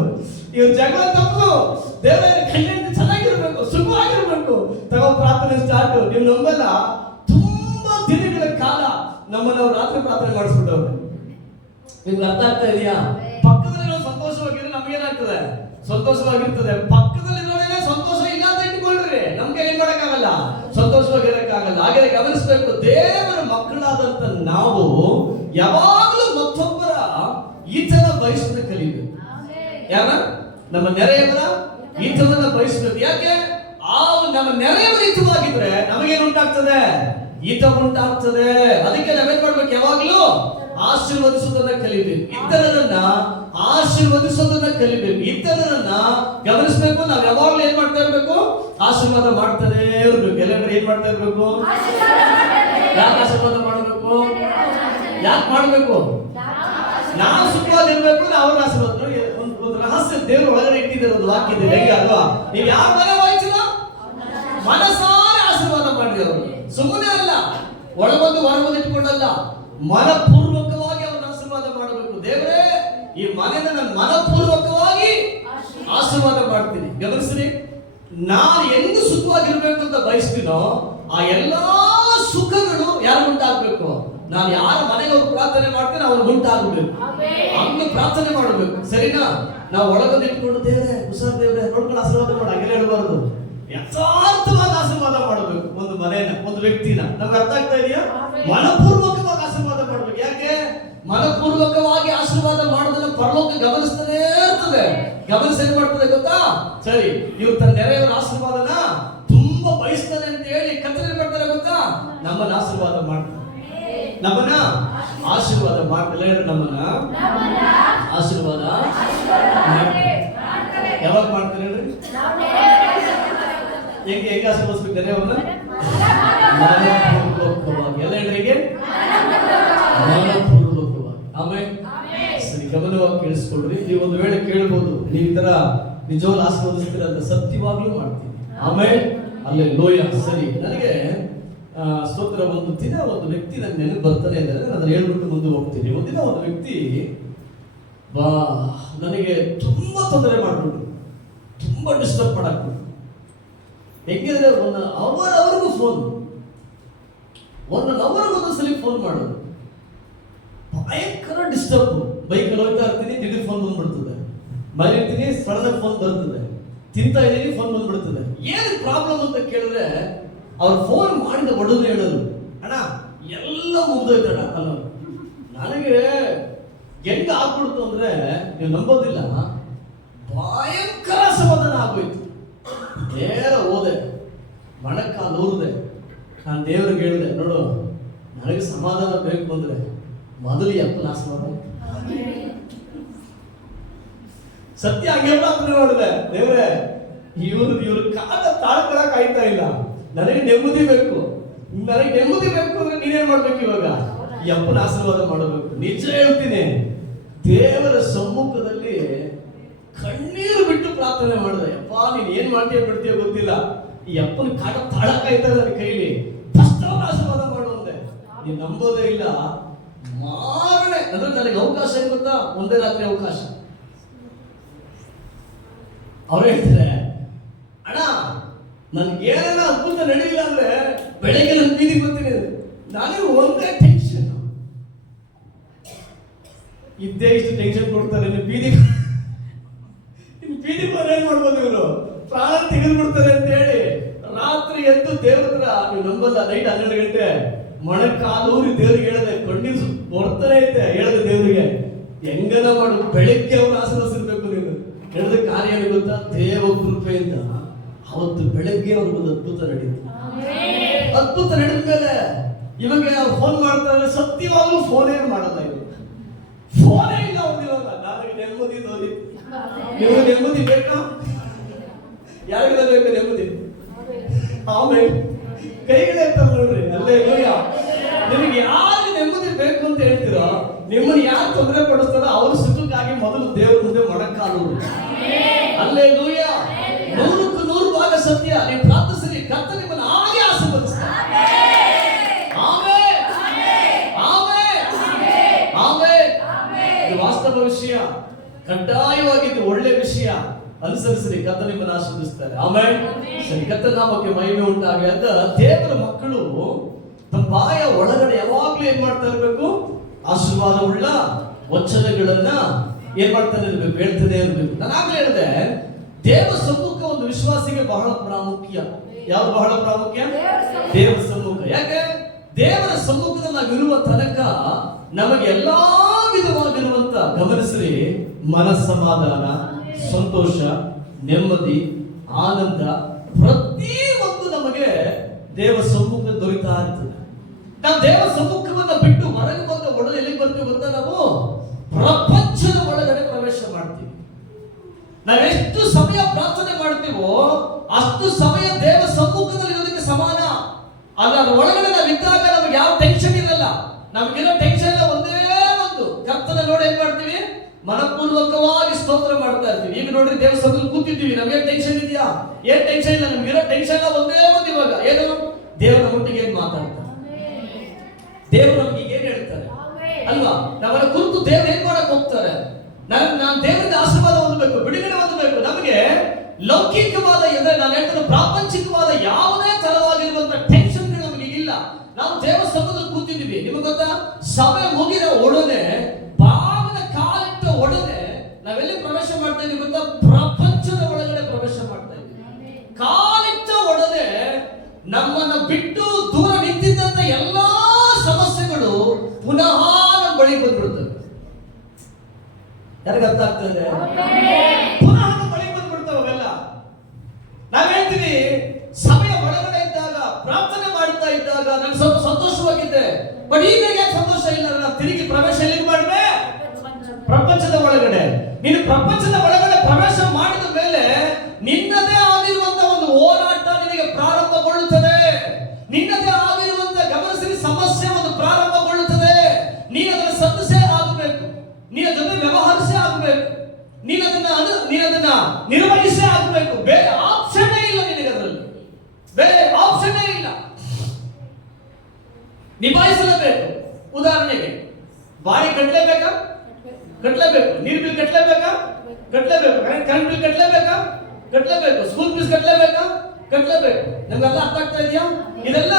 ಇವ್ರ ಜಗಳ ತಪ್ಪು, ದೇವರ ಕಣ್ಣಿಂದ ಚೆನ್ನಾಗಿರ್ಬೇಕು, ಸುಖವಾಗಿರ್ಬೇಕು. ತಗೋ ಪ್ರಾರ್ಥನೆ ಸ್ಟಾರ್ಟ್. ನೀವು ನಂಬಲ್ಲ, ತುಂಬಾ ದಿನಗಳ ಕಾಲ ನಮ್ಮನ್ನ ಅವ್ರು ರಾತ್ರಿ ಪ್ರಾರ್ಥನೆ ಮಾಡಿಸ್ಬಿಟ್ಟವ್ರು. ನಿಮ್ಗೆ ಅರ್ಥ ಆಗ್ತಾ ಇದೆಯಾ? ಪಕ್ಕದಲ್ಲಿ ಸಂತೋಷವಾಗಿದ್ರೆ ನಮ್ಗೇನಾಗ್ತದೆ? ಸಂತೋಷವಾಗಿರ್ತದೆ. ಪಕ್ಕದಲ್ಲಿರೋನೇ ಸಂತೋಷ ಇಲ್ಲ ಅಂತ ಇಟ್ಕೊಳ್ರಿ, ನಮ್ಗೆ ಏನ್ ಮಾಡಕ್ಕಾಗಲ್ಲ, ಸಂತೋಷವಾಗಿರಕ್ಕಾಗಲ್ಲ. ಹಾಗೆ ಗಮನಿಸಬೇಕು, ದೇವರ ಮಕ್ಕಳಾದಂತ ನಾವು ಯಾವಾಗಲೂ ಮತ್ತೊಬ್ಬರ ಹಿತನ ಬಯಸೋದನ್ನ ಕಲಿಬೇಕು. ಯಾರ? ನಮ್ಮ ನೆರೆಯವರ ಹಿತವನ್ನ ಬಯಸಬೇಕು. ಯಾಕೆ? ನಮ್ಮ ನೆರೆಯವರ ಹಿತವಾಗಿದ್ರೆ ನಮಗೇನು ಉಂಟಾಗ್ತದೆ? ಹಿತ ಉಂಟಾಗ್ತದೆ. ಅದಕ್ಕೆ ನಾವೇನ್ ಮಾಡ್ಬೇಕು? ಯಾವಾಗ್ಲೂ ಆಶೀರ್ವದಿಸೋದನ್ನ ಕಲಿಬೇಕು. ಇತರರನ್ನ ಆಶೀರ್ವದಿಸೋದನ್ನ ಕಲಿಬೇಕು. ಇತರರನ್ನ ಗಮನಿಸಬೇಕು. ನಾವು ಯಾವಾಗ್ಲೂ ಏನ್ ಮಾಡ್ತಾ ಇರ್ಬೇಕು? ಆಶೀರ್ವಾದ ಮಾಡ್ತಾನೆ ಇರ್ಬೇಕು. ಎಲ್ಲರೂ ಏನ್ ಮಾಡ್ತಾ ಇರ್ಬೇಕು? ಯಾಕೆ ಆಶೀರ್ವಾದ ಮಾಡಬೇಕು? ಯಾಕೆ ಮಾಡ್ಬೇಕು? ನಾವು ಸುಖವಾಗಿರ್ಬೇಕು, ಅವ್ರ ಆಶೀರ್ವಾದ. ಒಂದು ರಹಸ್ಯ ದೇವರು ಒಳಗಡೆ ಇಟ್ಟಿದ್ದಾರೆ, ಒಂದು ವಾಕ್ಯ ಇದೆ, ಹೇಗೆ ಅಲ್ವಾ? ನೀವು ಯಾರ ಮನೆ ವಾಯಿಸಿಲ್ಲ ಮನಸಾರೆ ಆಶೀರ್ವಾದ ಮಾಡಿರಿ. ಅವರು ಸುಮ್ಮನೆ ಅಲ್ಲ, ಒಳಗೊಂದು ಹೊರಗೊಂದು ಇಟ್ಕೊಂಡಲ್ಲ, ಮನಪೂರ್ವಕವಾಗಿ ಅವ್ರನ್ನ ಆಶೀರ್ವಾದ ಮಾಡಬೇಕು. ದೇವರೇ, ಈ ಮನೆಯನ್ನು ನಾನು ಮನಪೂರ್ವಕವಾಗಿ ಆಶೀರ್ವಾದ ಮಾಡ್ತೀನಿ. ಗಮನಿಸ್ರಿ, ನಾನು ಎಂದು ಸುಖವಾಗಿರ್ಬೇಕು ಅಂತ ಬಯಸ್ತೀನೋ ಆ ಎಲ್ಲಾ ಸುಖಗಳು ಯಾರು ಉಂಟಾಗ್ಬೇಕು? ನಾನು ಯಾರ ಮನೆಗೆ ಅವ್ರು ಪ್ರಾರ್ಥನೆ ಮಾಡ್ತೇನೆ ಅವ್ರು ಉಂಟಾಗಬೇಕು. ಹಂಗ ಪ್ರಾರ್ಥನೆ ಮಾಡಬೇಕು. ಸರಿನಾ? ನಾವು ಒಳಗೊಂದು ಇಟ್ಕೊಂಡು ದೇವ್ರೆ ಹುಷಾರ್ ದೇವ್ರೆ ನೋಡ್ಕೊಂಡು ಆಶೀರ್ವಾದ ಮಾಡಿ ಹಾಗೆಲ್ಲ ಹೇಳಬಾರದು. ಯಥಾರ್ಥವಾದ ಆಶೀರ್ವಾದ ಮಾಡಬೇಕು. ಒಂದು ಮನೆಯನ್ನ, ಒಂದು ವ್ಯಕ್ತಿನ. ನಮ್ಗೆ ಅರ್ಥ ಆಗ್ತಾ ಇದೆಯಾ? ಮನಪೂರ್ವಕವಾಗಿ ಆಶೀರ್ವಾದ ಮಾಡಬೇಕು. ಯಾಕೆ? ಮನಪೂರ್ವಕವಾಗಿ ಆಶೀರ್ವಾದ ಮಾಡೋದನ್ನ ಪರಲೋಕ ಗಮನಿಸ್ತಾನೆ ಇರ್ತದೆ. ಗಮನಿಸಿ ಏನ್ ಮಾಡ್ತದೆ ಗೊತ್ತಾ? ಸರಿ, ಇವ್ರು ತನ್ನ ನೆರೆಯವರ ಆಶೀರ್ವಾದನ ತುಂಬಾ ಬಯಸ್ತಾನೆ ಅಂತ ಹೇಳಿ ಕತ್ತಲೆ ಮಾಡ್ತಾರೆ ಗೊತ್ತಾ? ನಮ್ಮನ್ನ ಆಶೀರ್ವಾದ ಮಾಡ್ತಾರೆ. ನಮ್ಮನ್ನ ಆಶೀರ್ವಾದ ಮಾಡ್ತಿಲ್ಲ. ನಮ್ಮನ್ನ ಆಶೀರ್ವಾದ ಯಾವಾಗ ಮಾಡ್ತಾರೆ ಹೇಳ್ರಿ? ಹೆಂಗೆ ಆಶೀರ್ವದಿಸ್ಬೇಕು ನೆರೆಯವ್ರನ್ನ? ಮನಪೂರ್ವಕವಾಗಿ. ಎಲ್ಲ ಹೇಳ್ರಿಗೆ ಮನಪೂರ್ವಕವಾಗಿ. ಆಮೇಲೆ ಸರಿ, ಗಮನವಾಗಿ ಕೇಳಿಸ್ಕೊಳ್ರಿ. ನೀವು ಒಂದು ವೇಳೆ ಕೇಳ್ಬೋದು, ನೀವು ಈ ತರ ನಿಜವಾಗ್ಲೂ ಆಶೀರ್ವದಿಸ್ತೀರ ಅಂತ. ಸತ್ಯವಾಗ್ಲೂ ಮಾಡ್ತೀನಿ. ಆಮೇಲೆ ಅಲ್ಲೇ ಲೋಯ. ಸರಿ, ನನಗೆ ಸ್ತೋತ್ರ, ಒಂದು ದಿನ ಒಂದು ವ್ಯಕ್ತಿ ನನ್ನ ನೆನಪು ಬರ್ತಾನೆ ಇದ್ದಾರೆ, ನಾನು ಅದನ್ನ ಹೇಳ್ಬಿಟ್ಟು ಮುಂದೆ ಹೋಗ್ತೀನಿ. ಒಂದಿನ ಒಂದು ವ್ಯಕ್ತಿ ನನಗೆ ತುಂಬಾ ತೊಂದರೆ ಮಾಡ್ಬಿಟ್ಟು, ತುಂಬಾ ಡಿಸ್ಟರ್ಬ್ ಮಾಡಾಕ್ಬಿಟ್ಟು, ಹೆಂಗಿದ್ರೆ ಅವ್ರಿಗೂ ಫೋನ್, ಒಂದೊಂದ್ಸಲಿ ಫೋನ್ ಮಾಡೋದು, ಭಯಂಕರ ಡಿಸ್ಟರ್ಬ್. ಬೈಕಲ್ಲಿ ಹೋಗ್ತಾ ಇರ್ತೀನಿ, ದಿಢೀರ್ ಫೋನ್ ಬಂದ್ಬಿಡ್ತದೆ, ಮರಿರ್ತೀನಿ, ಸಡನ್ ಫೋನ್ ಬರ್ತದೆ, ತಿಂತಾ ಇದ್ದೀನಿ, ಫೋನ್ ಬಂದ್ಬಿಡ್ತದೆ. ಏನು ಪ್ರಾಬ್ಲಮ್ ಅಂತ ಕೇಳಿದ್ರೆ ಅವ್ರು ಫೋನ್ ಮಾಡಿದ ಒಡನೆ ಹೇಳೋದು, ಅಣ್ಣ ಎಲ್ಲ ಮುಗ್ದೋಯ್ತಣ್ಣ ಅನ್ನೋ. ನನಗೆ ಹೆಂಗ ಆಗ್ಬಿಡ್ತು ಅಂದ್ರೆ ನೀವು ನಂಬೋದಿಲ್ಲ, ಭಯಂಕರ ಸಮಾಧಾನ ಆಗೋಯ್ತು. ನೇರ ಹೋದೆ, ಮಣಕಾಲು ಊರಿದೆ, ನಾನು ದೇವ್ರಿಗೆ ಹೇಳಿದೆ, ನೋಡು ನನಗೆ ಸಮಾಧಾನ ಬೇಕು ಅಂದ್ರೆ ಮೊದಲು ಅಪ್ಪನ ಆಸ್ವಾದ. ಸತ್ಯ ಹಂಗೆ ಪ್ರಾರ್ಥನೆ ಮಾಡಿದೆ, ದೇವ್ರೆ ಇವ್ರ ಕಾಲ ತಾಳ್ಕೊಳಕ್ ಆಯ್ತಾ ಇಲ್ಲ, ನನಗೆ ನೆಮ್ಮದಿ ಬೇಕು, ನನಗೆ ನೆಮ್ಮದಿ ಬೇಕು ಅಂದ್ರೆ ನೀನೇನ್ ಮಾಡ್ಬೇಕು ಇವಾಗ? ಈ ಅಪ್ಪನ ಆಶೀರ್ವಾದ ಮಾಡಬೇಕು. ನಿಜ ಹೇಳ್ತೀನಿ, ದೇವರ ಸಮ್ಮುಖದಲ್ಲಿ ಕಣ್ಣೀರು ಬಿಟ್ಟು ಪ್ರಾರ್ಥನೆ ಮಾಡಿದೆ. ಅಪ್ಪ ನೀನ್ ಏನ್ ಮಾಡ್ತೀಯ ಬಿಡ್ತೀಯ ಗೊತ್ತಿಲ್ಲ, ಈ ಅಪ್ಪನ ಕಾಟ ತಾಳಕ್ಕಾಯ್ತಾ ನನ್ನ ಕೈಲಿ, ಫಸ್ಟ್ ಆಶೀರ್ವಾದ ಮಾಡುವಂತೆ. ನೀನ್ ನಂಬೋದೇ ಇಲ್ಲ, ಮಾರನೆ ಅಂದ್ರೆ ನನಗೆ ಅವಕಾಶ ಏನ್ ಗೊತ್ತಾ? ಒಂದೇ ರಾತ್ರಿ ಅವಕಾಶ. ಅವ್ರು ಹೇಳ್ತಾರೆ, ಅಣ್ಣ ನನ್ಗೆ ಏನಾರ ಅದ್ಭುತ ನಡೀಲಿಲ್ಲ ಅಂದ್ರೆ ಬೆಳಗ್ಗೆ ನನ್ನ ಬೀದಿಗೆ ಬರ್ತೀನಿ. ನನಗೆ ಒಂದೇ ಟೆನ್ಷನ್, ಇದ್ದೇ ಇಷ್ಟು ಟೆನ್ಷನ್ ಕೊಡ್ತಾರೆ, ಬೀದಿಗೆ ಬಂದ್ರೆ ಏನ್ ಮಾಡ್ಬೋದು ಇವರು? ಪ್ರಾಣ ತೆಗೆದು ಬಿಡ್ತಾರೆ ಅಂತ ಹೇಳಿ ರಾತ್ರಿ ಎದ್ದು ದೇವ್ರ, ನೀವು ನಂಬಲ್ಲ, ನೈಟ್ 12 ಗಂಟೆ ಮೊಣಕಾಲೂರಿ ದೇವ್ರಿಗೆ ಹೇಳಿದೆ, ಕಣ್ಣೀರು ಬರ್ತಾನೆ ಐತೆ. ಹೇಳಿದೆ ದೇವ್ರಿಗೆ, ಹೆಂಗನ ಮಾಡು, ಬೆಳಗ್ಗೆ ಅವ್ರು ಆಶೀರ್ವದಿಸಿರ್ಬೇಕು. ನೀನು ಹೇಳಿದ ಕಾರ್ಯ ಏನು ಗೊತ್ತಾ? ದೇವ ಕೃಪೆಯಿಂದ ಅವತ್ತು ಬೆಳಗ್ಗೆ ಅವ್ರಿಗೊಂದು ಅದ್ಭುತ ನಡೀತು. ಅದ್ಭುತ ನಡೆದ ಮೇಲೆ ಇವಾಗ ಅವ್ರು ಫೋನ್ ಮಾಡ್ತಾರೆ, ಸತ್ಯವಾಗ್ಲೂ ಫೋನೇ ಮಾಡಲ್ಲ, ಇವರು ಫೋನೇ ಇಲ್ಲ ಅವ್ರು. ಇವಾಗ ನನಗೆ ನೆಮ್ಮದಿ ತೋರಿ, ನಿಮಗೆ ನೆಮ್ಮದಿ ಬೇಕಾ? ಯಾರಿಗೆಲ್ಲ ಬೇಕು ನೆಮ್ಮದಿ? ಆಮೇಲೆ ಕೈಗಳೇ ಇರ್ತಾವ ನೋಡ್ರಿ, ಅಲ್ಲೇ ನಿಮಗೆ ಯಾರಿಗೆ ನೆಮ್ಮದಿ ಬೇಕು ಅಂತ ಹೇಳ್ತೀರೋ, ನಿಮ್ಮನ್ನು ಯಾರು ತೊಂದರೆ ಪಡಿಸ್ತಾರೋ ಅವ್ರ ಸುಖಕ್ಕಾಗಿ ಮೊದಲು ದೇವ್ರ ಮುಂದೆ ಮೊಣಕಾಲು. ಅಲ್ಲೇ ಲೂಯ, 100ಕ್ಕೆ 100 ಭಾಗ ಸತ್ಯ. ನೀವು ಪ್ರಾರ್ಥಿಸಲಿ, ಕರ್ತನು ನಿಮ್ಮನ್ನು ಹಾಗೆ ಆಶೀರ್ವದಿಸ್ತಾನೆ. Amen, amen, amen. ಇದು ವಾಸ್ತವ ವಿಷಯ, ಕಡ್ಡಾಯವಾಗಿದ್ದು ಒಳ್ಳೆ ವಿಷಯ. ಅನುಸರಿಸಲಿ, ಕರ್ತನು ನಿಮ್ಮನ್ನು ಆಶೀರ್ವದಿಸ್ತಾರೆ. ಆಮೆನ್. ಸರಿ, ಕರ್ತನ ನಾಮಕ್ಕೆ ಮಹಿಮೆ ಉಂಟಾಗಲಿ ಅಂತ ದೇವರ ಮಕ್ಕಳು ತಮ್ಮ ಬಾಯ ಒಳಗಡೆ ಯಾವಾಗ್ಲೂ ಏನ್ ಮಾಡ್ತಾ ಇರ್ಬೇಕು? ಆಶೀರ್ವಾದವುಳ್ಳ ವಚನಗಳನ್ನ ಏನ್ ಮಾಡ್ತಾನೆ ಇರ್ಬೇಕು, ಹೇಳ್ತಾನೆ ಇರ್ಬೇಕು. ನಾನು ಆಗ್ಲೇ ಹೇಳಿದೆ, ದೇವ ಸಮ್ಮುಖ ಒಂದು ವಿಶ್ವಾಸಿಗೆ ಬಹಳ ಪ್ರಾಮುಖ್ಯ. ಯಾವ್ದು ಬಹಳ ಪ್ರಾಮುಖ್ಯ? ದೇವರ ಸಮ್ಮುಖ. ಯಾಕೆ? ದೇವರ ಸಮ್ಮುಖದಲ್ಲಿ ನಾವಿರುವ ತನಕ ನಮಗೆ ಎಲ್ಲಾ ವಿಧವಾಗಿರುವಂತ, ಗಮನಿಸ್ರಿ, ಮನಸ್ಸಮಾಧಾನ, ಸಂತೋಷ, ನೆಮ್ಮದಿ, ಆನಂದ, ಪ್ರತಿಯೊಂದು ನಮಗೆ ದೇವ ಸಮ್ಮುಖ ದೊರೀತಾ ಇರ್ತದೆ. ನಾವು ದೇವ ಸಮ್ಮುಖವನ್ನ ಬಿಟ್ಟು ಹೊರಗೆ ಬಂದ ಒಳಗೆ ಎಲ್ಲಿಗೆ ಬರ್ತೀವಿ ಗೊತ್ತಾ? ನಾವು ಪ್ರಪಂಚದ ಒಳಗಡೆ ಪ್ರವೇಶ ಮಾಡ್ತೀವಿ. ನಾವೆಷ್ಟು ಸಮಯ ಪ್ರಾರ್ಥನೆ ಮಾಡ್ತೀವೋ ಅಷ್ಟು ಸಮಯ ದೇವ ಸಮ್ಮುಖದಲ್ಲಿ ಇರೋದಕ್ಕೆ ಸಮಾನ. ಅದ್ರ ಒಳಗಡೆ ನಾವಿದ್ದಾಗ ನಮ್ಗೆ ಯಾವ ಟೆನ್ಷನ್ ಇರಲ್ಲ. ನಮ್ಗಿರೋ ಟೆನ್ಷನ್ ಒಂದೇ ಒಂದು, ಕರ್ತನ ನೋಡಿ ಏನ್ ಮಾಡ್ತೀವಿ? ಮನಪೂರ್ವಕವಾಗಿ ಸ್ತೋತ್ರ ಮಾಡ್ತಾ ಇರ್ತೀವಿ. ಈಗ ನೋಡ್ರಿ, ದೇವಸ್ಥಾನದಲ್ಲಿ ಕೂತಿದ್ದೀವಿ, ನಮ್ಗೆ ಟೆನ್ಷನ್ ಇದೆಯಾ? ಏನ್ ಟೆನ್ಷನ್ ಇಲ್ಲ. ನಮ್ಗಿರೋ ಟೆನ್ಷನ್ ಒಂದೇ ಒಂದು. ಇವಾಗ ಏನು? ದೇವರ ಒಟ್ಟಿಗೆ ಏನ್ ಮಾತಾಡ್ತಾರೆ, ದೇವರು ನಮ್ಗೆ ಏನ್ ಹೇಳ್ತಾರೆ ಅಲ್ವಾ? ನಮ್ಮನ್ನ ಕುರಿತು ದೇವರು ಏನ್ ಮಾಡಕ್ ಹೋಗ್ತಾರೆ? ನಾನು ದೇವರಿಂದ ಆಶೀರ್ವಾದ ಹೊಂದಬೇಕು, ಬಿಡುಗಡೆ ಹೊಂದಬೇಕು. ನಮಗೆ ಲೌಕಿಕವಾದ, ಅಂದ್ರೆ ನಾನು ಹೇಳ್ತಾರೆ ಪ್ರಾಪಂಚಿಕವಾದ ಯಾವುದೇ ತರವಾಗಿರುವಂತ ಟೆನ್ಷನ್ಗಳು ನಮಗೆ ಇಲ್ಲ. ನಾವು ದೇವಸ್ಥಾನದಲ್ಲಿ ಕೂತಿದ್ದೀವಿ, ನಿಮಗೆ ಗೊತ್ತಾ? ಸಭೆ ಮುಗಿದ ಒಡನೆ, ಬಾಗಿಲ ಕಾಲಿಟ್ಟ ಒಡನೆ ನಾವೆಲ್ಲಿ ಪ್ರವೇಶ ಮಾಡ್ತಾ ಇದೀವಿ ಗೊತ್ತಾ? ಪ್ರಪಂಚದ ಒಳಗಡೆ ಪ್ರವೇಶ ಮಾಡ್ತಾ ಇದ್ದೀವಿ. ಕಾಲಿಟ್ಟ ಒಡನೆ ನಮ್ಮನ್ನ ಬಿಟ್ಟು ದೂರ ನಿಂತಿದ್ದಂತ ಎಲ್ಲಾ ಸಮಸ್ಯೆಗಳು ಪುನಃ ನಮ್ಮ ಬಳಿ ಬಂದ್ಬಿಡ್ತವೆ. ಯಾರಿಗೆ ಅರ್ಥ ಆಗ್ತದೆ? ಪುನಃ ನಮ್ಮ ಬಳಿ ಬಂದ್ಬಿಡ್ತಾವೆ ಅವೆಲ್ಲ. ನಾವ್ ಹೇಳ್ತೀವಿ, ಸಭೆಯ ಒಳಗಡೆ ಇದ್ದಾಗ, ಪ್ರಾರ್ಥನೆ ಮಾಡ್ತಾ ಇದ್ದಾಗ ನಾನು ಸ್ವಲ್ಪ ಸಂತೋಷವಾಗಿದ್ದೆ, ಬಟ್ ಈಗ ಯಾಕೆ ಸಂತೋಷ ಇಲ್ಲ? ನಾನು ತಿರುಗಿ ಪ್ರವೇಶ ಎಲ್ಲಿಗೆ ಮಾಡಿದೆ? ಪ್ರಪಂಚದ ಒಳಗಡೆ. ನೀನು ಪ್ರಪಂಚದ ಒಳಗಡೆ ಪ್ರವೇಶ ಮಾಡಿದ ಮೇಲೆ ನಿನ್ನದೇ ಆಗಿರುವಂತ ಒಂದು ಹೋರಾಟ ನಿನಗೆ ಪ್ರಾರಂಭಗೊಳ್ಳುತ್ತದೆ. ನಿನ್ನದೇ ಆಗಿರುವಂತ, ಗಮನಿಸಿ, ಸಮಸ್ಯೆ ಒಂದು ಪ್ರಾರಂಭಗೊಳ್ಳುತ್ತದೆ. ನೀನು ಅದರ ಸದಸ್ಯ ಆಗಬೇಕು, ನೀನು ಅದನ್ನು ವ್ಯವಹರಿಸೇ ಆಗಬೇಕು, ನೀನು ಅದನ್ನ ನಿರ್ವಹಿಸೇ ಆಗಬೇಕು. ಬೇರೆ ಆಪ್ಷನ್ ಇಲ್ಲ ನಿನಗೆ, ಅದರಲ್ಲಿ ನಿಭಾಯಿಸಲೇಬೇಕು. ಉದಾಹರಣೆಗೆ ಬಾಡಿ ಕಟ್ಟಲೇಬೇಕಾ? ಕಟ್ಟಲೇಬೇಕು. ನೀರು ಬಿಲ್ ಕಟ್ಟಲೇಬೇಕಾ? ಕಟ್ಟಲೇಬೇಕು. ಕರೆಂಟ್ ಬಿಲ್ ಕಟ್ಟಲೇಬೇಕಾ? ಕಟ್ಟಲೇಬೇಕು. ಸ್ಕೂಲ್ ಫೀಸ್ ಕಟ್ಟಲೇಬೇಕಾ? ಕಟ್ಟಲೇಬೇಕು. ನಮ್ಗೆಲ್ಲ ಅರ್ಥ ಆಗ್ತಾ ಇದೆಯಾ? ಇದೆಲ್ಲ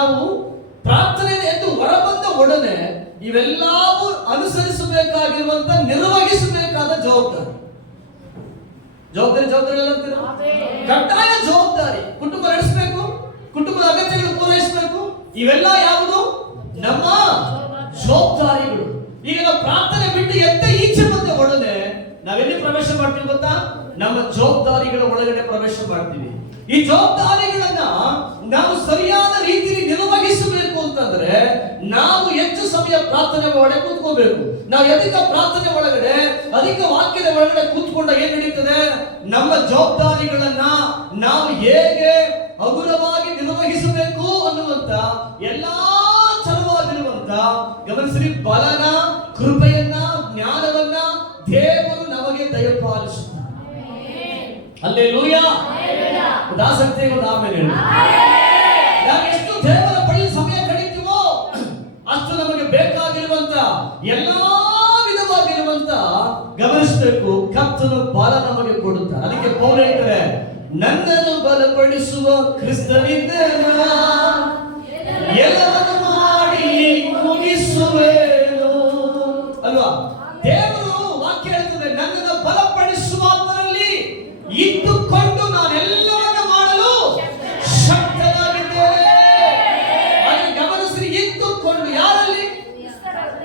ನಾವು ಪ್ರಾರ್ಥನೆ ಎಂದು ಹೊರಬಂದ ಒಡನೆ ಇವೆಲ್ಲವೂ ಅನುಸರಿಸಬೇಕಾಗಿರುವಂತ ನಿರ್ವಹಿಸಬೇಕಾದ ಜವಾಬ್ದಾರಿ. ಎಲ್ಲ ಅಂತೀರ? ಕಡ್ಡಾಯ ಜವಾಬ್ದಾರಿ. ಕುಟುಂಬ ನಡೆಸಬೇಕು, ಕುಟುಂಬದ ಅಗತ್ಯಗಳು ಪೂರೈಸಬೇಕು. ಇವೆಲ್ಲ ಯಾವುದು? ನಮ್ಮ ಜವಾಬ್ದಾರಿಗಳು. ಈಗ ನಾವು ಪ್ರಾರ್ಥನೆ ಬಿಟ್ಟು ಈಚೆ ಬಂದ ಒಡನೆ ನಾವೆಲ್ಲಿ ಪ್ರವೇಶ ಮಾಡ್ತೀವಿ ಗೊತ್ತಾ? ನಮ್ಮ ಜವಾಬ್ದಾರಿಗಳ ಒಳಗಡೆ ಪ್ರವೇಶ ಮಾಡ್ತೀವಿ. ಈ ಜವಾಬ್ದಾರಿಗಳನ್ನ ನಾವು ಸರಿಯಾದ ರೀತಿಯಲ್ಲಿ ನಿರ್ವಹಿಸಬೇಕು ಅಂತಂದ್ರೆ ನಾವು ಹೆಚ್ಚು ಸಮಯ ಪ್ರಾರ್ಥನೆ ಒಳಗಡೆ ಕೂತ್ಕೋಬೇಕು. ನಾವು ಅಧಿಕ ಪ್ರಾರ್ಥನೆ ಒಳಗಡೆ, ಅಧಿಕ ವಾಕ್ಯದ ಒಳಗಡೆ ಕೂತ್ಕೊಂಡ ಏನ್ ನಡೀತದೆ? ನಮ್ಮ ಜವಾಬ್ದಾರಿಗಳನ್ನ ನಾವು ಹೇಗೆ ಹಗುರವಾಗಿ ನಿರ್ವಹಿಸಬೇಕು ಅನ್ನುವಂತ ಎಲ್ಲಾ ಚಲವಾಗಿರುವಂತ ಗಮನಿಸಿ ಬಲನ, ಕೃಪೆಯನ್ನ, ಜ್ಞಾನವನ್ನ ದೇವರು ನಮಗೆ ದಯಪಾಲಿಸುತ್ತಾರೆ. ಹಲ್ಲೆಲೂಯಾ. ಆಸಕ್ತಿ ಆಮೇಲೆ ನಾವು ಎಷ್ಟು ದೇವರ ಬಳಿ ಸಮಯ ಕಳೀತೀವೋ ಅಷ್ಟು ನಮಗೆ ಬೇಕಾಗಿರುವಂತ ಎಲ್ಲಾ ವಿಧವಾಗಿರುವಂತ ಗಮನಿಸಬೇಕು. ಕರ್ತನು ಬಲ ನಮಗೆ ಕೊಡುತ್ತಾರೆ. ಅದಕ್ಕೆ ಪೌಲ ಹೇಳ್ತಾರೆ, ನನ್ನನ್ನು ಬಲಪಡಿಸುವ ಕ್ರಿಸ್ತನಿಂದ ಎಲ್ಲವನ್ನು ಮಾಡಿ ಮುಗಿಸುವೆನು ಅಲ್ವಾ? ದೇವರು ವಾಕ್ಯ ಹೇಳ್ತದೆ, ನನ್ನನ್ನು ಬಲಪಡಿಸುವುದರಲ್ಲಿ ಇಟ್ಟುಕೊಂಡು ನಾನೆಲ್ಲವನ್ನು ಮಾಡಲು ಶಕ್ತನಾಗಿದ್ದೇನೆ. ಅದನ್ನು ಗಮನಿಸಿ, ಇಟ್ಟುಕೊಂಡು ಯಾರಲ್ಲಿ?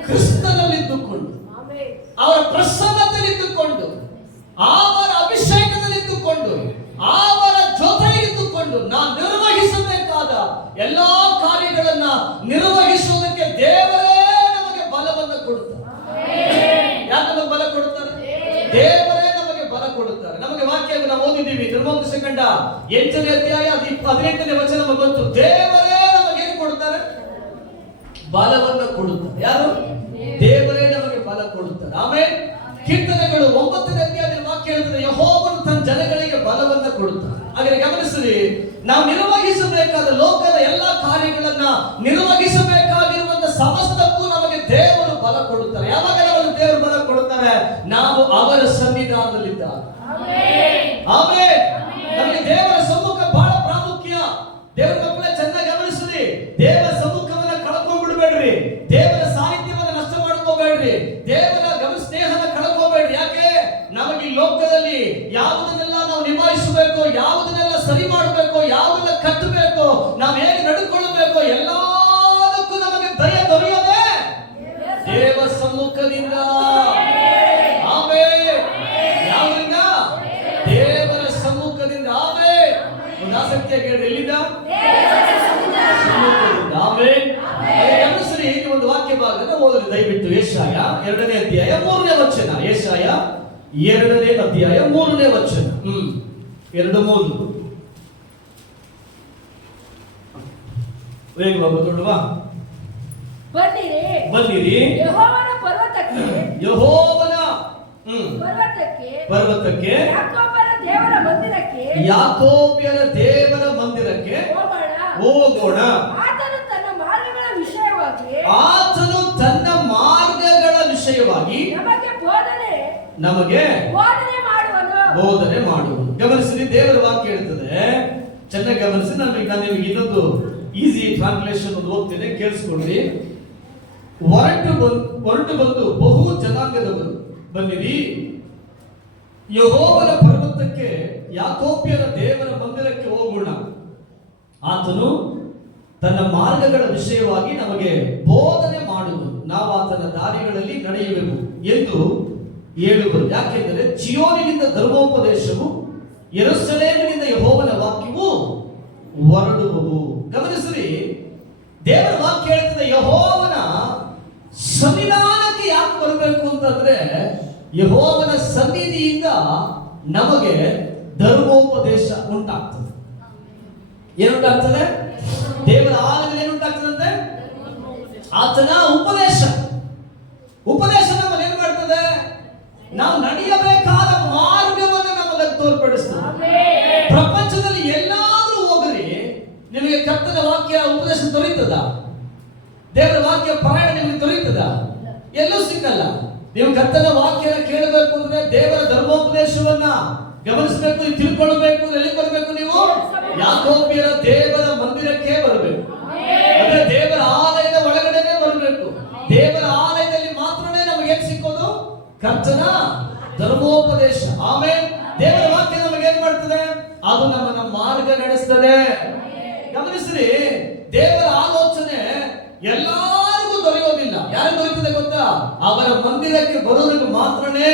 ಕ್ರಿಸ್ತನಲ್ಲಿ ಇದ್ದುಕೊಂಡು, ಅವರ ಪ್ರಸನ್ನತೆಯಲ್ಲಿ ಇದ್ದುಕೊಂಡು, ಅವರ ಅಭಿಷೇಕದಲ್ಲಿ ಇದ್ದುಕೊಂಡು, ಅವರ ಜೊತೆಗೆ ಇದ್ದುಕೊಂಡು ನಾನು ನಿರ್ವಹಿಸಬೇಕಾದ ಎಲ್ಲಾ ಕಾರ್ಯಗಳನ್ನ ನಿರ್ವಹಿಸುವುದಕ್ಕೆ ದೇವರೇ ನಮಗೆ ಬಲವನ್ನು ಕೊಡುತ್ತಾರೆ. ಯಾಕೆ ನಮಗೆ ಬಲ ಕೊಡುತ್ತಾರೆ? ದೇವರೇ ನಮಗೆ ಬಲ ಕೊಡುತ್ತಾರೆ. ನಮಗೆ ವಾಕ್ಯ ನಾವು ಓದಿದ್ದೀವಿ, ಧರ್ಮೋಪದೇಶ ಕಂಡ 8ನೇ ಅಧ್ಯಾಯ 18ನೇ ವಚನ ಬಂತು. ದೇವರೇ ನಮಗೆ ಏನು ಕೊಡುತ್ತಾರೆ? ಬಲವನ್ನು ಕೊಡುತ್ತಾರೆ. ಯಾರು? ದೇವರೇ ನಮಗೆ ಬಲ ಕೊಡುತ್ತಾರೆ. ಆಮೇಲೆ ಕೀರ್ತನೆಗಳು 9ನೇ ಅಧ್ಯಾಯದಲ್ಲಿ ವಾಕ್ಯ ಹೇಳ್ತದೆ, ಯೆಹೋವನು ತನ್ನ ಜನಗಳಿಗೆ ಬಲವನ್ನು ಕೊಡುತ್ತಾರೆ. ಹಾಗೆ ಗಮನಿಸಿರಿ, ನಾವು ನಿರ್ವಹಿಸಬೇಕಾದ ಲೋಕದ ಎಲ್ಲಾ ಕಾರ್ಯಗಳನ್ನ ನಿರ್ವಹಿಸಬೇಕಾಗಿರುವಂತ ಸಮಸ್ತಕ್ಕೂ ನಮಗೆ ದೇವರು ಬಲ ಕೊಡುತ್ತಾರೆ. ಯಾವಾಗ ನಮಗೆ ದೇವರು ಬಲ ಕೊಡುತ್ತಾರೆ? ನಾವು ಅವರ ಸನ್ನಿಧಾನದಲ್ಲಿದ್ದಾಗ. ಆಮೆನ್. ನಮಗೆ ದೇವರ ಸಮ್ಮುಖ ಬಹಳ ಪ್ರಾಮುಖ್ಯ. ದೇವರ ಮಕ್ಕಳೇ ಚೆನ್ನಾಗಿ ಗಮನಿಸಿರಿ, ದೇವರ ಸಮ್ಮುಖವನ್ನ ಕಳ್ಕೊಂಡ್ಬಿಡ್ಬೇಡ್ರಿ, ದೇವರ ಸಾಹಿತ್ಯವನ್ನ ನಷ್ಟ ಮಾಡ್ಕೋಬೇಡ್ರಿ, ದೇವರ ಸ್ನೇಹನ ಕಳ್ಕೋಬೇಡ್ರಿ. ಯಾಕೆ? ನಮಗೆ ಈ ಲೋಕದಲ್ಲಿ ಯಾವುದನ್ನೆಲ್ಲ ನಾವು ನಿಭಾಯಿಸಬೇಕು, ಯಾವುದನ್ನೆಲ್ಲ ಸರಿ ಮಾಡಬೇಕು, ಯಾವುದನ್ನ ಕಟ್ಟಬೇಕು, ನಾವು ಹೇಗೆ ನಡ್ಕೊಳ್ಳಬೇಕು, ಎಲ್ಲದಕ್ಕೂ ನಮಗೆ ದಯ ದೊರೆಯದೆ ದೇವ ಸಮ್ಮುಖದಿಂದ. ಆಮೆನ್. ಯಾವುದರಿಂದ? ದೇವರ ಸಮ್ಮುಖದಿಂದ. ಆಮೆನ್. ಒಂದು ಆಸಕ್ತಿಯಾಗಿ ಹೇಳ್ರಿ, ಎಲ್ಲಿಂದ? ಸಮ್ಮುಖದಿಂದ. ಆಮೆನ್. ಗಮನಿಸ್ರಿ, ಒಂದು ವಾಕ್ಯ ಭಾಗನ ಓದಿರಿ ದಯವಿಟ್ಟು. ಯೆಶಾಯ 2ನೇ ಅಧ್ಯಾಯ 3ನೇ ವಚನ. ಯೆಶಾಯ 2ನೇ ಅಧ್ಯಾಯ 3ನೇ ವಚನ. 2:3 ವೇಗವಾಗಿ ಓದೋಣವಾ? ಬನ್ನಿರಿ ಯೆಹೋವನ ಪರ್ವತಕ್ಕೆ ಯಾಕೋಬ್ಯರ ದೇವರ ಮಂದಿರಕ್ಕೆ ಹೋಗೋಣ. ಆತನು ತನ್ನ ಮಾರ್ಗಗಳ ವಿಷಯವಾಗಿ ನಮಗೆ ಬೋಧನೆ ಮಾಡುವನು. ಗಮನಿಸಿ, ದೇವರ ವಾಕ್ಯ ಹೇಳ್ತದೆ, ಚೆನ್ನಾಗಿ ಗಮನಿಸಿ. ನಾನು ನಿಮಗೆ ಇನ್ನೊಂದು ಈಸಿ ಟ್ರಾನ್ಸ್ಲೇಷನ್ ಓದ್ತೇನೆ, ಕೇಳಿಸ್ಕೊಳ್ಳಿ. ಹೊರಟು ಬಂದು ಬಹು ಜನಾಂಗದವರು ಬನ್ನಿರಿ, ಯೆಹೋವನ ಪರ್ವತಕ್ಕೆ, ಯಾಕೋಬ್ಯರ ದೇವರ ಮಂದಿರಕ್ಕೆ ಹೋಗೋಣ. ಆತನು ತನ್ನ ಮಾರ್ಗಗಳ ವಿಷಯವಾಗಿ ನಮಗೆ ಬೋಧನೆ ಮಾಡುವನು, ನಾವು ಆತನ ದಾರಿಗಳಲ್ಲಿ ನಡೆಯುವೆವು ಎಂದು ಹೇಳುವರು. ಯಾಕೆಂದರೆ ಚಿಯೋನಿನಿಂದ ಧರ್ಮೋಪದೇಶವು, ಯೆರೂಸಲೇಮಿನಿಂದ ಯೆಹೋವನ ವಾಕ್ಯವು ಹೊರಡುವವು. ಗಮನಿಸಿರಿ, ದೇವರ ವಾಕ್ಯ ಹೇಳ್ತದೆ, ಯೆಹೋವನ ಸನ್ನಿಧಾನಕ್ಕೆ ಯಾಕೆ ಬರಬೇಕು ಅಂತಂದ್ರೆ, ಯೆಹೋವನ ಸನ್ನಿಧಿಯಿಂದ ನಮಗೆ ಧರ್ಮೋಪದೇಶ ಉಂಟಾಗ್ತದೆ. ಏನುಂಟಾಗ್ತದೆ? ದೇವರ ಆಲಯದಲ್ಲಿ ಏನುಂಟಾಗ್ತದಂತೆ? ಆತನ ಉಪದೇಶ ನಮ್ಮನ್ನು ಏನ್ ಮಾಡ್ತದೆ? ನಾವು ನಡೆಯಬೇಕಾದ ಮಾರ್ಗವನ್ನು ನಮಗೆ ತೋರ್ಪಡಿಸ್ತದೆ. ಪ್ರಪಂಚದಲ್ಲಿ ಎಲ್ಲಾದ್ರೂ ಹೋಗ್ರಿ, ನಿಮಗೆ ಕರ್ತನ ವಾಕ್ಯ ಉಪದೇಶ ದೊರೆಯುತ್ತದ? ದೇವರ ವಾಕ್ಯ ಪಾರಾಯಣ ನಿಮಗೆ ದೊರೆಯುತ್ತದ? ಎಲ್ಲೂ ಸಿಕ್ಕಲ್ಲ. ನೀವು ಕರ್ತನ ವಾಕ್ಯ ಕೇಳಬೇಕು ಅಂದ್ರೆ ದೇವರ ಧರ್ಮೋಪದೇಶವನ್ನ ಗಮನಿಸಬೇಕು, ನೀವು ತಿಳ್ಕೊಳ್ಬೇಕು. ಎಲ್ಲಿ ಬರಬೇಕು? ನೀವು ಯಾಕೋಬ್ಯರ ದೇವರ ಮಂದಿರಕ್ಕೆ ಬರಬೇಕು. ಅಂದ್ರೆ ದೇವರ ಆಲಯದ ಒಳಗಡೆನೆ ಬರಬೇಕು. ದೇವರ ಆಲಯದಲ್ಲಿ ಮಾತ್ರನೇ ನಮಗೆ ಏನ್ ಸಿಕ್ಕೋದು? ಕರ್ತನ ಧರ್ಮೋಪದೇಶ. ಆಮೇಲೆ ದೇವರ ವಾಕ್ಯ ನಮಗೆ ಏನ್ ಮಾಡ್ತದೆ? ಅದು ನಮ್ಮನ್ನ ಮಾರ್ಗ ನಡೆಸ್ತದೆ. ಗಮನಿಸ್ರಿ, ದೇವರ ಆಲೋಚನೆ ಎಲ್ಲರಿಗೂ ದೊರೆಯೋದಿಲ್ಲ. ಯಾರು ದೊರೆಯುತ್ತದೆ ಗೊತ್ತಾ? ಅವರ ಮಂದಿರಕ್ಕೆ ಬರೋದಕ್ಕೆ ಮಾತ್ರನೇ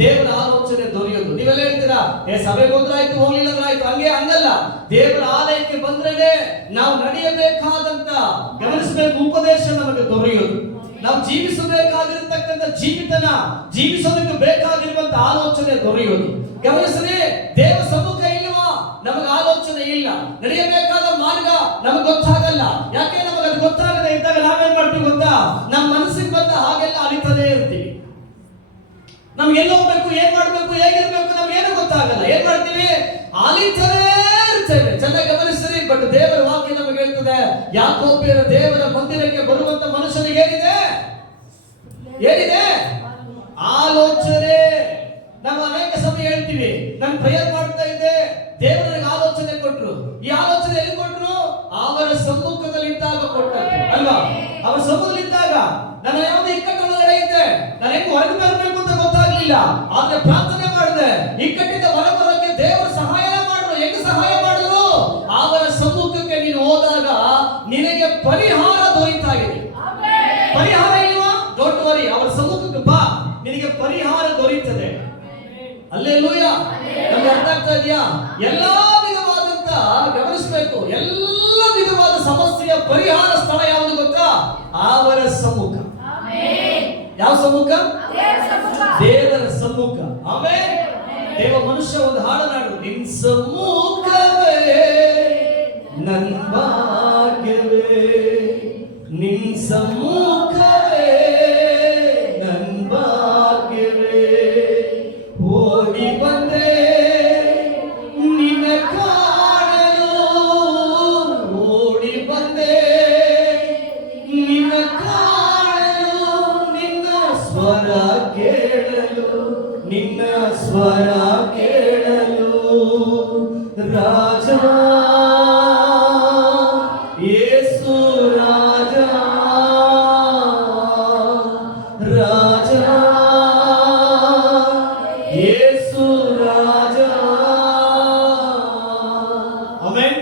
ದೇವರ ಆಲೋಚನೆ ದೊರೆಯೋದು. ನೀವೆಲ್ಲ ಹೇಳ್ತೀರಾ, ಸಭೆಗೆ ಹೋದ್ರಾಯ್ತು, ಹೋಗ್ಲಿಲ್ಲ ಆಯ್ತು, ಹಂಗಲ್ಲ. ದೇವರ ಆಲಯಕ್ಕೆ ಬಂದ್ರೇನೆ ನಾವು ನಡೆಯಬೇಕಾದಂತ ಗಮನಿಸಬೇಕು ಉಪದೇಶ ನಮಗೆ ದೊರೆಯೋದು. ನಾವು ಜೀವಿಸಬೇಕಾಗಿರತಕ್ಕಂಥ ಜೀವಿತನ ಜೀವಿಸೋದಕ್ಕೆ ಬೇಕಾಗಿರುವಂತ ಆಲೋಚನೆ ದೊರೆಯೋದು. ಗಮನಿಸ್ರಿ, ದೇವ ಸಮ್ಮುಖ ಇಲ್ವಾ? ನಮಗೆ ಆಲೋಚನೆ ಇಲ್ಲ. ನಡೆಯಬೇಕಾದ ಮಾರ್ಗ ನಮಗೆ ಗೊತ್ತಾಗಲ್ಲ. ಯಾಕೆ ನಮಗೆ ಅದು ಗೊತ್ತಾಗದೆ ಇದ್ದಾಗ ನಾವೇನ್ ಮಾಡ್ತೀವಿ ಗೊತ್ತಾ? ನಮ್ಮ ಮನಸ್ಸಿಗೆ ಬಂದ ಹಾಗೆಲ್ಲ ಅಲಿತದೇ ಇರ್ತೀವಿ. ನಮ್ಗೆ ಎಲ್ಲಿ ಹೋಗ್ಬೇಕು, ಏನ್ ಮಾಡ್ಬೇಕು, ಹೇಗಿರ್ಬೇಕು ನಮ್ಗೇನು ಗೊತ್ತಾಗಲ್ಲ. ಏನ್ ಮಾಡ್ತೀವಿ? ಅಲಿತದೇ ಇರ್ತೇವೆ. ಚೆನ್ನಾಗಿ ಗಮನಿಸ್ರಿ. ಬಟ್ ದೇವರ ವಾಕ್ಯ ನಮಗೆ ಹೇಳ್ತದೆ, ಯಾಕೋಬ್ಯರ ದೇವರ ಮಂದಿರಕ್ಕೆ ಬರುವಂತ ಮನುಷ್ಯನಿಗೆ ಏನಿದೆ? ಆಲೋಚನೆ. ನಾವು ಅನೇಕ ಸಮಯ ಹೇಳ್ತೀವಿ, ನಾನು ಪ್ರೇಯರ್ ಮಾಡ್ತಾ ಇದ್ದೆ, ದೇವರಿಗೆ ಆಲೋಚನೆ ಕೊಟ್ರು. ಈ ಆಲೋಚನೆ ಎಲ್ಲಿ ಕೊಟ್ರು? ಅವರ ಸಮ್ಮುಖದಲ್ಲಿ ಇದ್ದಾಗ ಕೊಟ್ಟರು ಅಲ್ವಾ? ಅವರ ಸಮ್ಮುಖದಲ್ಲಿ ಇದ್ದಾಗ ನನ್ನ ಯಾವುದೇ ಇಕ್ಕಟ್ಟೊಳಗಡೆ ಇದ್ದೆ, ನಾನು ಹೆಂಗ್ ಹೊರಗೆ ಬರಬೇಕು ಅಂತ ಗೊತ್ತಾಗ್ಲಿಲ್ಲ. ಆದ್ರೆ ಪ್ರಾರ್ಥನೆ ಮಾಡಿದೆ, ಇಕ್ಕಟ್ಟಿಂದ ಹೊರಬರೋಕೆ ದೇವರು ಸಹಾಯ ಮಾಡಿದ್ರು. ಹೆಂಗ್ ಸಹಾಯ ಮಾಡಿದ್ರು? ಅವರ ಸಮ್ಮುಖಕ್ಕೆ ನೀನು ಹೋದಾಗ ನಿನಗೆ ಪರಿಹಾರ ದೊರೆಯುತ್ತಾ ಇದೆ. ಪರಿಹಾರ ಇಲ್ವಾ? ಡೋಂಟ್ ವರಿ, ಅವರ ಸಮ್ಮುಖಕ್ಕೆ ಬಾ, ನಿನಗೆ ಪರಿಹಾರ ದೊರೆಯುತ್ತದೆ. ಹಲ್ಲೆಲೂಯ. ನಮ್ಗೆ ಅರ್ಥ ಆಗ್ತಾ ಇದೆಯಾ? ಎಲ್ಲಾ ವಿಧವಾದಂತ ಗಮನಿಸಬೇಕು, ಎಲ್ಲ ವಿಧವಾದ ಸಮಸ್ಯೆಯ ಪರಿಹಾರ ಸ್ಥಳ ಯಾವುದು ಗೊತ್ತಾ? ಅವರ ಸಮ್ಮುಖ. ಯಾವ ಸಮ್ಮುಖ? ದೇವರ ಸಮ್ಮುಖ. ಆಮೇಲೆ ದೇವ ಮನುಷ್ಯ ಒಂದು ಹಾಡನಾಡು, ನಿನ್ ಸಮ್ಮುಖವೇ ನನ್ನ ಭಾಗ್ಯವೇ, ನಿನ್ ಸಮ್ಮುಖವೇ ನನ್ನ ಭಾಗ್ಯವೇ, ಓಡಿ ಬಂದೆ ನಿನ್ನ ಕಾಣಲು, ಓಡಿ ಬಂದೆ ನಿನ್ನ ಕಾಣಲು, ನಿನ್ನ ಸ್ವರ ಕೇಳಲು, ನಿನ್ನ ಸ್ವರ ಕೇಳಲು. ರಾಜ ಯೇಸು ರಾಜ, ರಾಜ ಯೇಸು ರಾಜ. ಆಮೆನ್.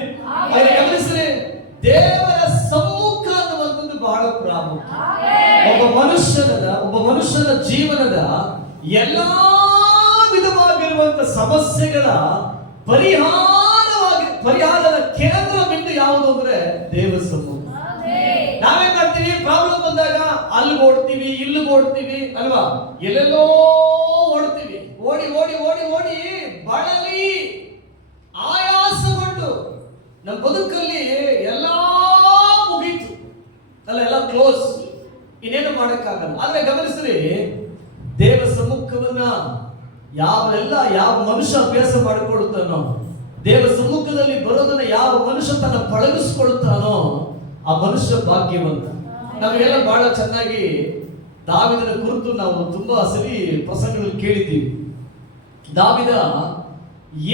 ಗಮನಿಸ್ರಿ, ದೇವರ ಸಮ್ಮುಖ ಅನ್ನುವಂಥದ್ದು ಬಹಳ ಪ್ರಾಮುಖ್ಯ. ಒಬ್ಬ ಮನುಷ್ಯನ ಜೀವನದ ಎಲ್ಲಾ ವಿಧವಾಗಿರುವಂತ ಸಮಸ್ಯೆಗಳ ಪರಿಹಾರದ ಕೇಂದ್ರ ಬಿಂದು ಯಾವುದು ಅಂದ್ರೆ ದೇವರ ಸಮ್ಮುಖ. ನಾವೇನ್ ಮಾಡ್ತೀವಿ? ಪ್ರಾಬ್ಲಮ್ ಬಂದಾಗ ಅಲ್ಲಿಗೆ ಓಡ್ತೀವಿ, ಇಲ್ಲಿಗೆ ಓಡ್ತೀವಿ ಅಲ್ವಾ? ಎಲ್ಲೆಲ್ಲೋ ಓಡ್ತೀವಿ. ಓಡಿ ಓಡಿ ಓಡಿ ಓಡಿ ಬಳಲಿ ಆಯಾಸಗೊಂಡು ನಮ್ಮ ಬದುಕಲ್ಲಿ ಎಲ್ಲಾ ಮುಗೀತು ಅಲ್ಲ, ಎಲ್ಲ ಕ್ಲೋಸ್, ಇನ್ನೇನು ಮಾಡಕ್ಕಾಗಲ್ಲ. ಆದ್ರೆ ಗಮನಿಸ್ರಿ, ದೇವ ಸಮ್ಮುಖವನ್ನ ಯಾವ ಮನುಷ್ಯ ಅಭ್ಯಾಸ ಮಾಡಿಕೊಳ್ಳುತ್ತಾನೋ, ದೇವ ಸಮ್ಮುಖದಲ್ಲಿ ಬರೋದನ್ನ ಯಾವ ಮನುಷ್ಯ ತನ್ನ ಪಳಗಿಸ್ಕೊಳ್ತಾನೋ ಆ ಮನುಷ್ಯ ಭಾಗ್ಯವಂತ. ನಾವೆಲ್ಲ ಬಹಳ ಚೆನ್ನಾಗಿ ದಾವಿದನ ಕುರಿತು ನಾವು ತುಂಬಾ ಸರಿ ಪ್ರಸಂಗಗಳು ಕೇಳಿದ್ದೀವಿ. ದಾವಿದ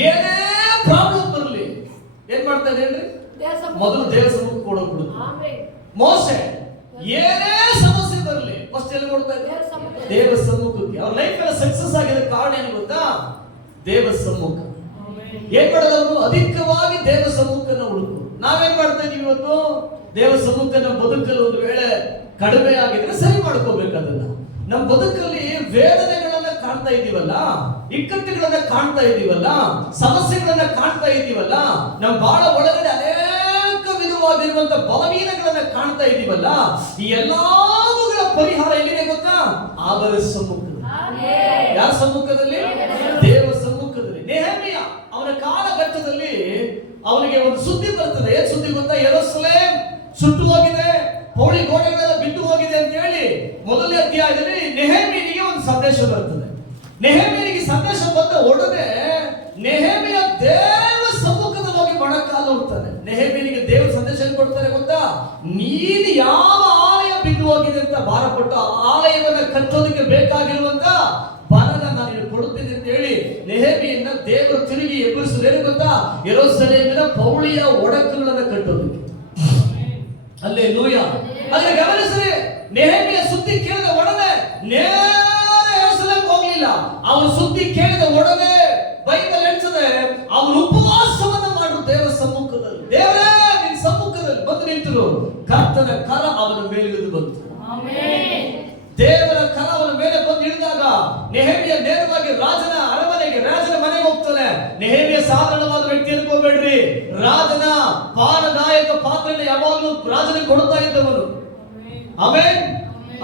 ಏನೇ ಪ್ರಾಬ್ಲಮ್ ಬರಲಿ ಏನ್ ಮಾಡ್ತಾ ಇದ್ದೇನೆ? ಮೊದಲು ದೇವ ಸಮ್ಮುಖಕ್ಕೆ ಕೊಡೋಗ್ಬಿಡುದು. ಮೋಸೆ ಏನೇ ಸಮಸ್ಯೆ ಬರಲಿ ಫಸ್ಟ್ ಎಲ್ಲಿ ಕೊಡ್ತಾ ಇದ್ದೆ? ದೇವ ಸಮ್ಮುಖಕ್ಕೆ. ಅವ್ರ ಲೈಫ್ ಎಲ್ಲ ಸಕ್ಸಸ್ ಆಗಿದೆ ಕಾರಣ ಏನು ಗೊತ್ತಾ? ದೇವ ಸಮ್ಮುಖ. ಏನ್ ಮಾಡೋದವ್ರು? ಅಧಿಕವಾಗಿ ದೇವ ಸಮ್ಮುಖನ ಹುಡುಕು. ನಾವೇನ್ ಮಾಡ್ತಾ ಇದೀವಿ ಇವತ್ತು? ದೇವ ಸಮ್ಮುಖನ ಬದುಕಲು ಒಂದು ವೇಳೆ ಕಡಿಮೆ ಆಗಿದ್ರೆ ಸರಿ ಮಾಡ್ಕೋಬೇಕು. ಅದನ್ನ ನಮ್ಮ ಬದುಕಲ್ಲಿ ವೇದನೆಗಳನ್ನ ಕಾಣ್ತಾ ಇದೀವಲ್ಲ, ಇಕ್ಕಟ್ಟುಗಳನ್ನ ಕಾಣ್ತಾ ಇದೀವಲ್ಲ, ಸಮಸ್ಯೆಗಳನ್ನ ಕಾಣ್ತಾ ಇದೀವಲ್ಲ, ನಮ್ಮ ಬಾಳ ಒಳಗಡೆ ಅನೇಕ ವಿಧವಾಗಿರುವಂತ ಬಲವೀನಗಳನ್ನ ಕಾಣ್ತಾ ಇದೀವಲ್ಲ, ಈ ಎಲ್ಲಾವುಗಳ ಪರಿಹಾರ ಎಲ್ಲಿದೆ ಗೊತ್ತಾ? ಅವರ ಸಮ್ಮುಖದಲ್ಲಿ. ಯಾರ ಸಮ್ಮುಖದಲ್ಲಿ? ದೇವ ಸಮ್ಮುಖದಲ್ಲಿ. ನೆಹೆಮೀಯ ಅವನ ಕಾಲಘಟ್ಟದಲ್ಲಿ ಅವನಿಗೆ ಒಂದು ಸುದ್ದಿ ಬರ್ತದೆ. ಏನ್ ಸುದ್ದಿ ಗೊತ್ತಾ? ಯೆರೂಸಲೇಮ್ ಸುಟ್ಟು ಹೋಗಿದೆ, ಪೌಳಿ ಗೋಡೆಗಳೆಲ್ಲ ಬಿದ್ದು ಹೋಗಿದೆ ಅಂತ ಹೇಳಿ ಮೊದಲನೇ ಅಧ್ಯಾಯದಲ್ಲಿ ನೆಹೆಮೀಯನಿಗೆ ಒಂದು ಸಂದೇಶ ಬರ್ತದೆ. ನೆಹೆಮೀಯನಿಗೆ ಸಂದೇಶ ಬಂದ ಒಡನೆ ನೆಹೆಮೀಯ ದೇವ ಸಮ್ಮುಖದಲ್ಲಿ ಹೋಗಿ ಮೊಣಕಾಲು ಹೋಗ್ತಾನೆ. ನೆಹೆಮೀಯನಿಗೆ ದೇವ ಸಂದೇಶ ಕೊಡ್ತಾರೆ ಗೊತ್ತಾ? ನೀನು ಯಾವ ಆಲಯ ಬಿದ್ದು ಹೋಗಿದೆ ಅಂತ ಭಾರಪಟ್ಟು ಆ ಆಲಯವನ್ನ ಕಟ್ಟೋದಕ್ಕೆ ಬೇಕಾಗಿರುವಂತ ಬಲನ ನಾನು ಕೊಡುತ್ತೇನೆ ಅಂತ ಹೇಳಿ ನೆಹೆಮಿಯನ್ನ ದೇವರು ತಿರುಗಿ ಎಬ್ಬರಿಸಿದ್ರೆ ಗೊತ್ತಾ? ಯೆರೂಸಲೇಮಿನ ಪೌಳಿಯ ಒಡಕುಗಳನ್ನ ಕಟ್ಟೋದಕ್ಕೆ. ಹಲ್ಲೆಲೂಯಾ. ಹಾಗೆ ಗಮನಿಸ್ರಿ, ನೆಹೆಮಿಯ ಸುದ್ದಿ ಕೇಳಿದ ಒಡನೆ ನೇರ ಯೆರೂಸಲೇಮಿಗೆ ಹೋಗ್ಲಿಲ್ಲ. ಅವರ ಸುದ್ದಿ ಕೇಳಿದ ಒಡನೆ ಬೈಬಲ್ ಹೇಳ್ತದೆ ಅವರು ಉಪವಾಸವನ್ನ ಮಾಡು ದೇವರ ಸಮ್ಮುಖದಲ್ಲಿ. ದೇವರೇ ನಿನ್ನ ಸಮ್ಮುಖದಲ್ಲಿ ಬಂದು ನಿಂತರು. ಕರ್ತನ ಕರ ಅವನ ಮೇಲೆ ಇಳಿದು ಬಂತು. ದೇವರ ಕರ ಅವನ ಮೇಲೆ ಬಂದು ಹಿಡಿದಾಗ ನೆಹೆಮಿಯ ನೇರವಾಗಿ ರಾಜನ ಅರಮನೆಗೆ, ರಾಜನ ಮನೆಗೆ ಹೋಗ್ತಾನೆ. ನೆಹೆಮಿಯ ಸಾಧಾರಣವಾದ ವ್ಯಕ್ತಿ ಅನ್ಕೋಬೇಡ್ರಿ. ರಾಜನ ಪಾನದಾಯಕ ಪಾತ್ರನ ಯಾವಾಗಲೂ ರಾಜನಿಗೆ ಕೊಡ್ತಾ ಇದ್ದವನು. ಆಮೇಲೆ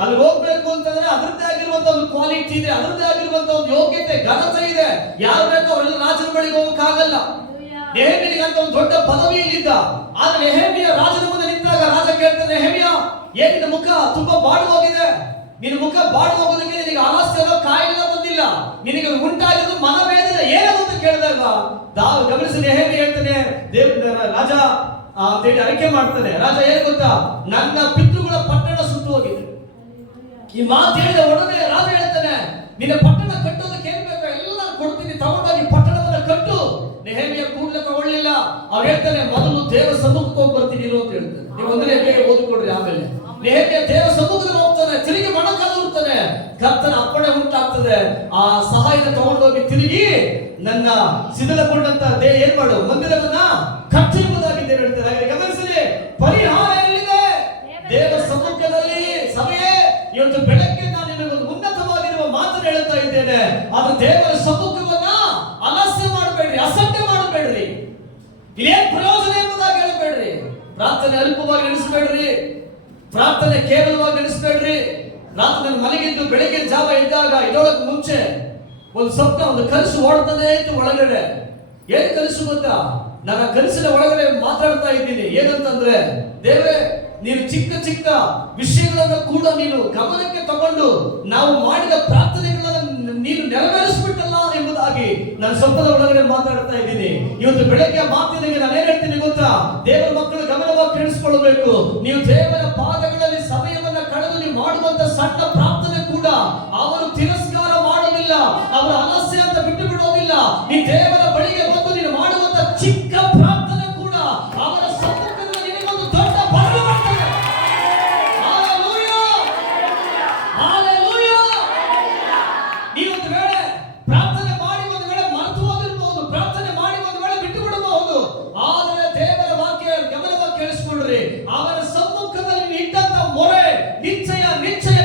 ಅಲ್ಲಿ ಹೋಗ್ಬೇಕು ಅಂತಂದ್ರೆ ಅದರದ್ದೇ ಆಗಿರುವಂತ ಒಂದು ಕ್ವಾಲಿಟಿ ಇದೆ, ಅದರದ್ದೇ ಆಗಿರುವಂತ ಒಂದು ಯೋಗ್ಯತೆ, ಘನತೆ ಇದೆ. ಯಾರು ಬೇಕೋ ಅವರೆಲ್ಲ ರಾಜನ ಬಳಿಗೆ ಹೋಗಕ್ಕಾಗಲ್ಲ. ನೆಹೆಮಿಯನಿಗೆ ಅಂತ ಒಂದು ದೊಡ್ಡ ಪದವಿ ಇಲ್ಲಿದ್ದ. ಆದ್ರೆ ನೆಹೆಮಿಯ ರಾಜನ ಮುಂದೆ ನಿಂತಾಗ ರಾಜ ಕೇಳ್ತಾನೆ, ನೆಹೆಮಿಯ ಏನಿನ ಮುಖ ತುಂಬಾ ಬಾಡು ಹೋಗಿದೆ, ನಿನ್ನ ಮುಖ ಬಾಡು ಹೋಗೋದಕ್ಕೆ ನಿನಗೆ ಆಲಸ್ಯದ ಕಾಯಿಲೆ ಬಂದಿಲ್ಲ, ನಿನಗೆ ಉಂಟಾಗಿದ್ದು ಮನವೇದನೆ ಏನು ಅಂತ ಕೇಳಿದಾಗ ಗಮನಿಸಿ ನೆಹೆಮಿಯ ಹೇಳ್ತಾನೆ, ದೇವರ ರಾಜ ಅಂತೇಳಿ ಅರಿಕೆ ಮಾಡ್ತಾನೆ. ರಾಜ ಏನು ಗೊತ್ತಾ? ನನ್ನ ಪಿತೃಗಳ ಪಟ್ಟಣ ಸುಟ್ಟು ಹೋಗಿದೆ. ಈ ಮಾತು ಹೇಳಿದ ಒಡನೆ ರಾಜ ಹೇಳ್ತಾನೆ, ನಿನ್ನ ಪಟ್ಟಣ ಕಟ್ಟೋದಕ್ಕೆ ಏನ್ ಬೇಕು ಎಲ್ಲ ಕೊಡ್ತೀನಿ, ತಗೊಂಡೋಗಿ ಪಟ್ಟಣವನ್ನ ಕಟ್ಟು. ನೆಹೆಮಿಯ ಕೂಡಲೇ ತಗೊಳ್ಳಿಲ್ಲ. ಅವ್ರು ಹೇಳ್ತಾನೆ, ಮೊದಲು ದೇವರ ಸಮ್ಮುಖಕ್ಕೆ ಹೋಗಿ ಬರ್ತೀನಿ ಅಂತ ಹೇಳ್ತಾನೆ. ನೀವು ಒಂದನೇ ಓದಿಕೊಡ್ರಿ. ಆಮೇಲೆ ನೆಹೆಮಿಯ ದೇವರ ಸಮ್ಮುಖದಲ್ಲಿ ಹೋಗ್ತಾನೆ, ತಿರುಗಿ ಮೊಣಕಾಲು ಉರ್ತಾನೆ. ಕರ್ತನ ಅಪ್ಪಣೆ ಉಂಟಾಗ್ತದೆ. ಆ ಸಹಾಯನ ತಗೊಂಡೋಗಿ ತಿರುಗಿ ನನ್ನ ಸಿಡಿಲಗೊಂಡಂತ ಏನ್ ಮಾಡು ಮಂದಿರವನ್ನ ಕಟ್ಟಿರುವುದಾಗಿದೆ ಹೇಳ್ತಾರೆ. ಹಾಗೆ ಗಮನಿಸಲಿ, ಪರಿಹಾರ ಎಲ್ಲಿದೆ? ದೇವರ ಸಮ್ಮುಖದಲ್ಲಿ. ಸಭೆಯೇ, ಇವತ್ತು ಬೆಳಗ್ಗೆ ನಾನು ನಿಮಗೆ ಒಂದು ಉನ್ನತವಾಗಿರುವ ಮಾತನ್ನು ಹೇಳ್ತಾ ಇದ್ದೇನೆ. ಆದ್ರೆ ದೇವರ ಸಮ್ಮುಖವನ್ನ ಅಲಸ್ಯ ಮಾಡಬೇಡ್ರಿ, ಅಸಡ್ಡೆ ಮಾಡಬೇಡ್ರಿ. ಇಲ್ಲೇನ್ ಪ್ರಯೋಜನ ಎಂಬುದಾಗಿ ಹೇಳಬೇಡ್ರಿ. ಪ್ರಾರ್ಥನೆ ಅಲ್ಪವಾಗಿ ನಡೆಸಬೇಡ್ರಿ, ಪ್ರಾರ್ಥನೆ ಕೇವಲವಾಗಿ ನಡೆಸಬೇಡ್ರಿ. ರಾತ್ರಿ ಮಲಗಿದ್ದು ಬೆಳಗ್ಗೆ ಜಾವ ಇದ್ದಾಗ ಇದೊಳಗೆ ಮುಂಚೆ ಒಂದು ಸ್ವಪ್ನ, ಒಂದು ಕನಸು ಓಡ್ತಾನೆ ಇತ್ತು ಒಳಗಡೆ. ಏನ್ ಕನಸು ಗೊತ್ತಾ? ನಾನು ಕನಸಿನ ಒಳಗಡೆ ಮಾತಾಡ್ತಾ ಇದ್ದೀನಿ. ಏನಂತಂದ್ರೆ, ದೇವರೇ ನೀನು ಚಿಕ್ಕ ಚಿಕ್ಕ ವಿಷಯಗಳನ್ನು ಕೂಡ ನೀನು ಗಮನಕ್ಕೆ ತಗೊಂಡು ನಾವು ಮಾಡಿದ ಪ್ರಾರ್ಥನೆಗಳನ್ನ ನೀನು ನೆರವೇರಿಸ್ಬಿಟ್ಟಲ್ಲ ಎಂಬುದಾಗಿ ನಾನು ಸ್ವಪ್ನದ ಒಳಗಡೆ ಮಾತಾಡ್ತಾ ಇದ್ದೀನಿ. ಇವತ್ತು ಬೆಳಗ್ಗೆ ಮಾತಿನಿಗೆ ನಾನು ಏನ್ ಹೇಳ್ತೀನಿ ಗೊತ್ತಾ? ದೇವರ ಮಕ್ಕಳು ಗಮನವಾಗಿ ಕೇಳಿಸ್ಕೊಳ್ಬೇಕು. ನೀವು ದೇವರ ಪಾದಗಳಲ್ಲಿ ಸಮಯವನ್ನ ಕಳೆದು ನೀವು ಮಾಡುವಂತ ಸಣ್ಣ ಪ್ರಾರ್ಥನೆ ಕೂಡ ಅವರು ತಿರಸ್ಕಾರ ಮಾಡೋದಿಲ್ಲ, ಅವರು ಅಲಸ್ಯ ಅಂತ ಬಿಟ್ಟು ಬಿಡೋದಿಲ್ಲ. ನೀ ದೇವರ ಬಳಿಗೆ ಬಂದು ನೀನು ಮಾಡುವಂತ ಚಿಕ್ಕ ಪ್ರಾರ್ಥನೆ ಕೂಡ ಅವರ ಸಮ್ಮುಖದಲ್ಲಿ ನಿನಗೊಂದು ದೊಡ್ಡ ಬಲ ಬರ್ತದೆ. Hallelujah, hallelujah. ನೀವು ಒಂದು ವೇಳೆ ಪ್ರಾರ್ಥನೆ ಮಾಡಿ ಒಂದು ವೇಳೆ ಮರೆತು ಹೋಗಿರಬಹುದು, ಪ್ರಾರ್ಥನೆ ಮಾಡಿ ಒಂದು ವೇಳೆ ಬಿಟ್ಟು ಬಿಡಬಹುದು. ಆದರೆ ದೇವರ ವಾಕ್ಯ ಗಮನವಾಗಿ ಕೇಳಿಸಿಕೊಳ್ಳ್ರಿ. ಅವರ ಸಮ್ಮುಖದಲ್ಲಿ ಇಟ್ಟಂತ ಮೊರೆ ನಿಶ್ಚಯ ನಿಶ್ಚಯ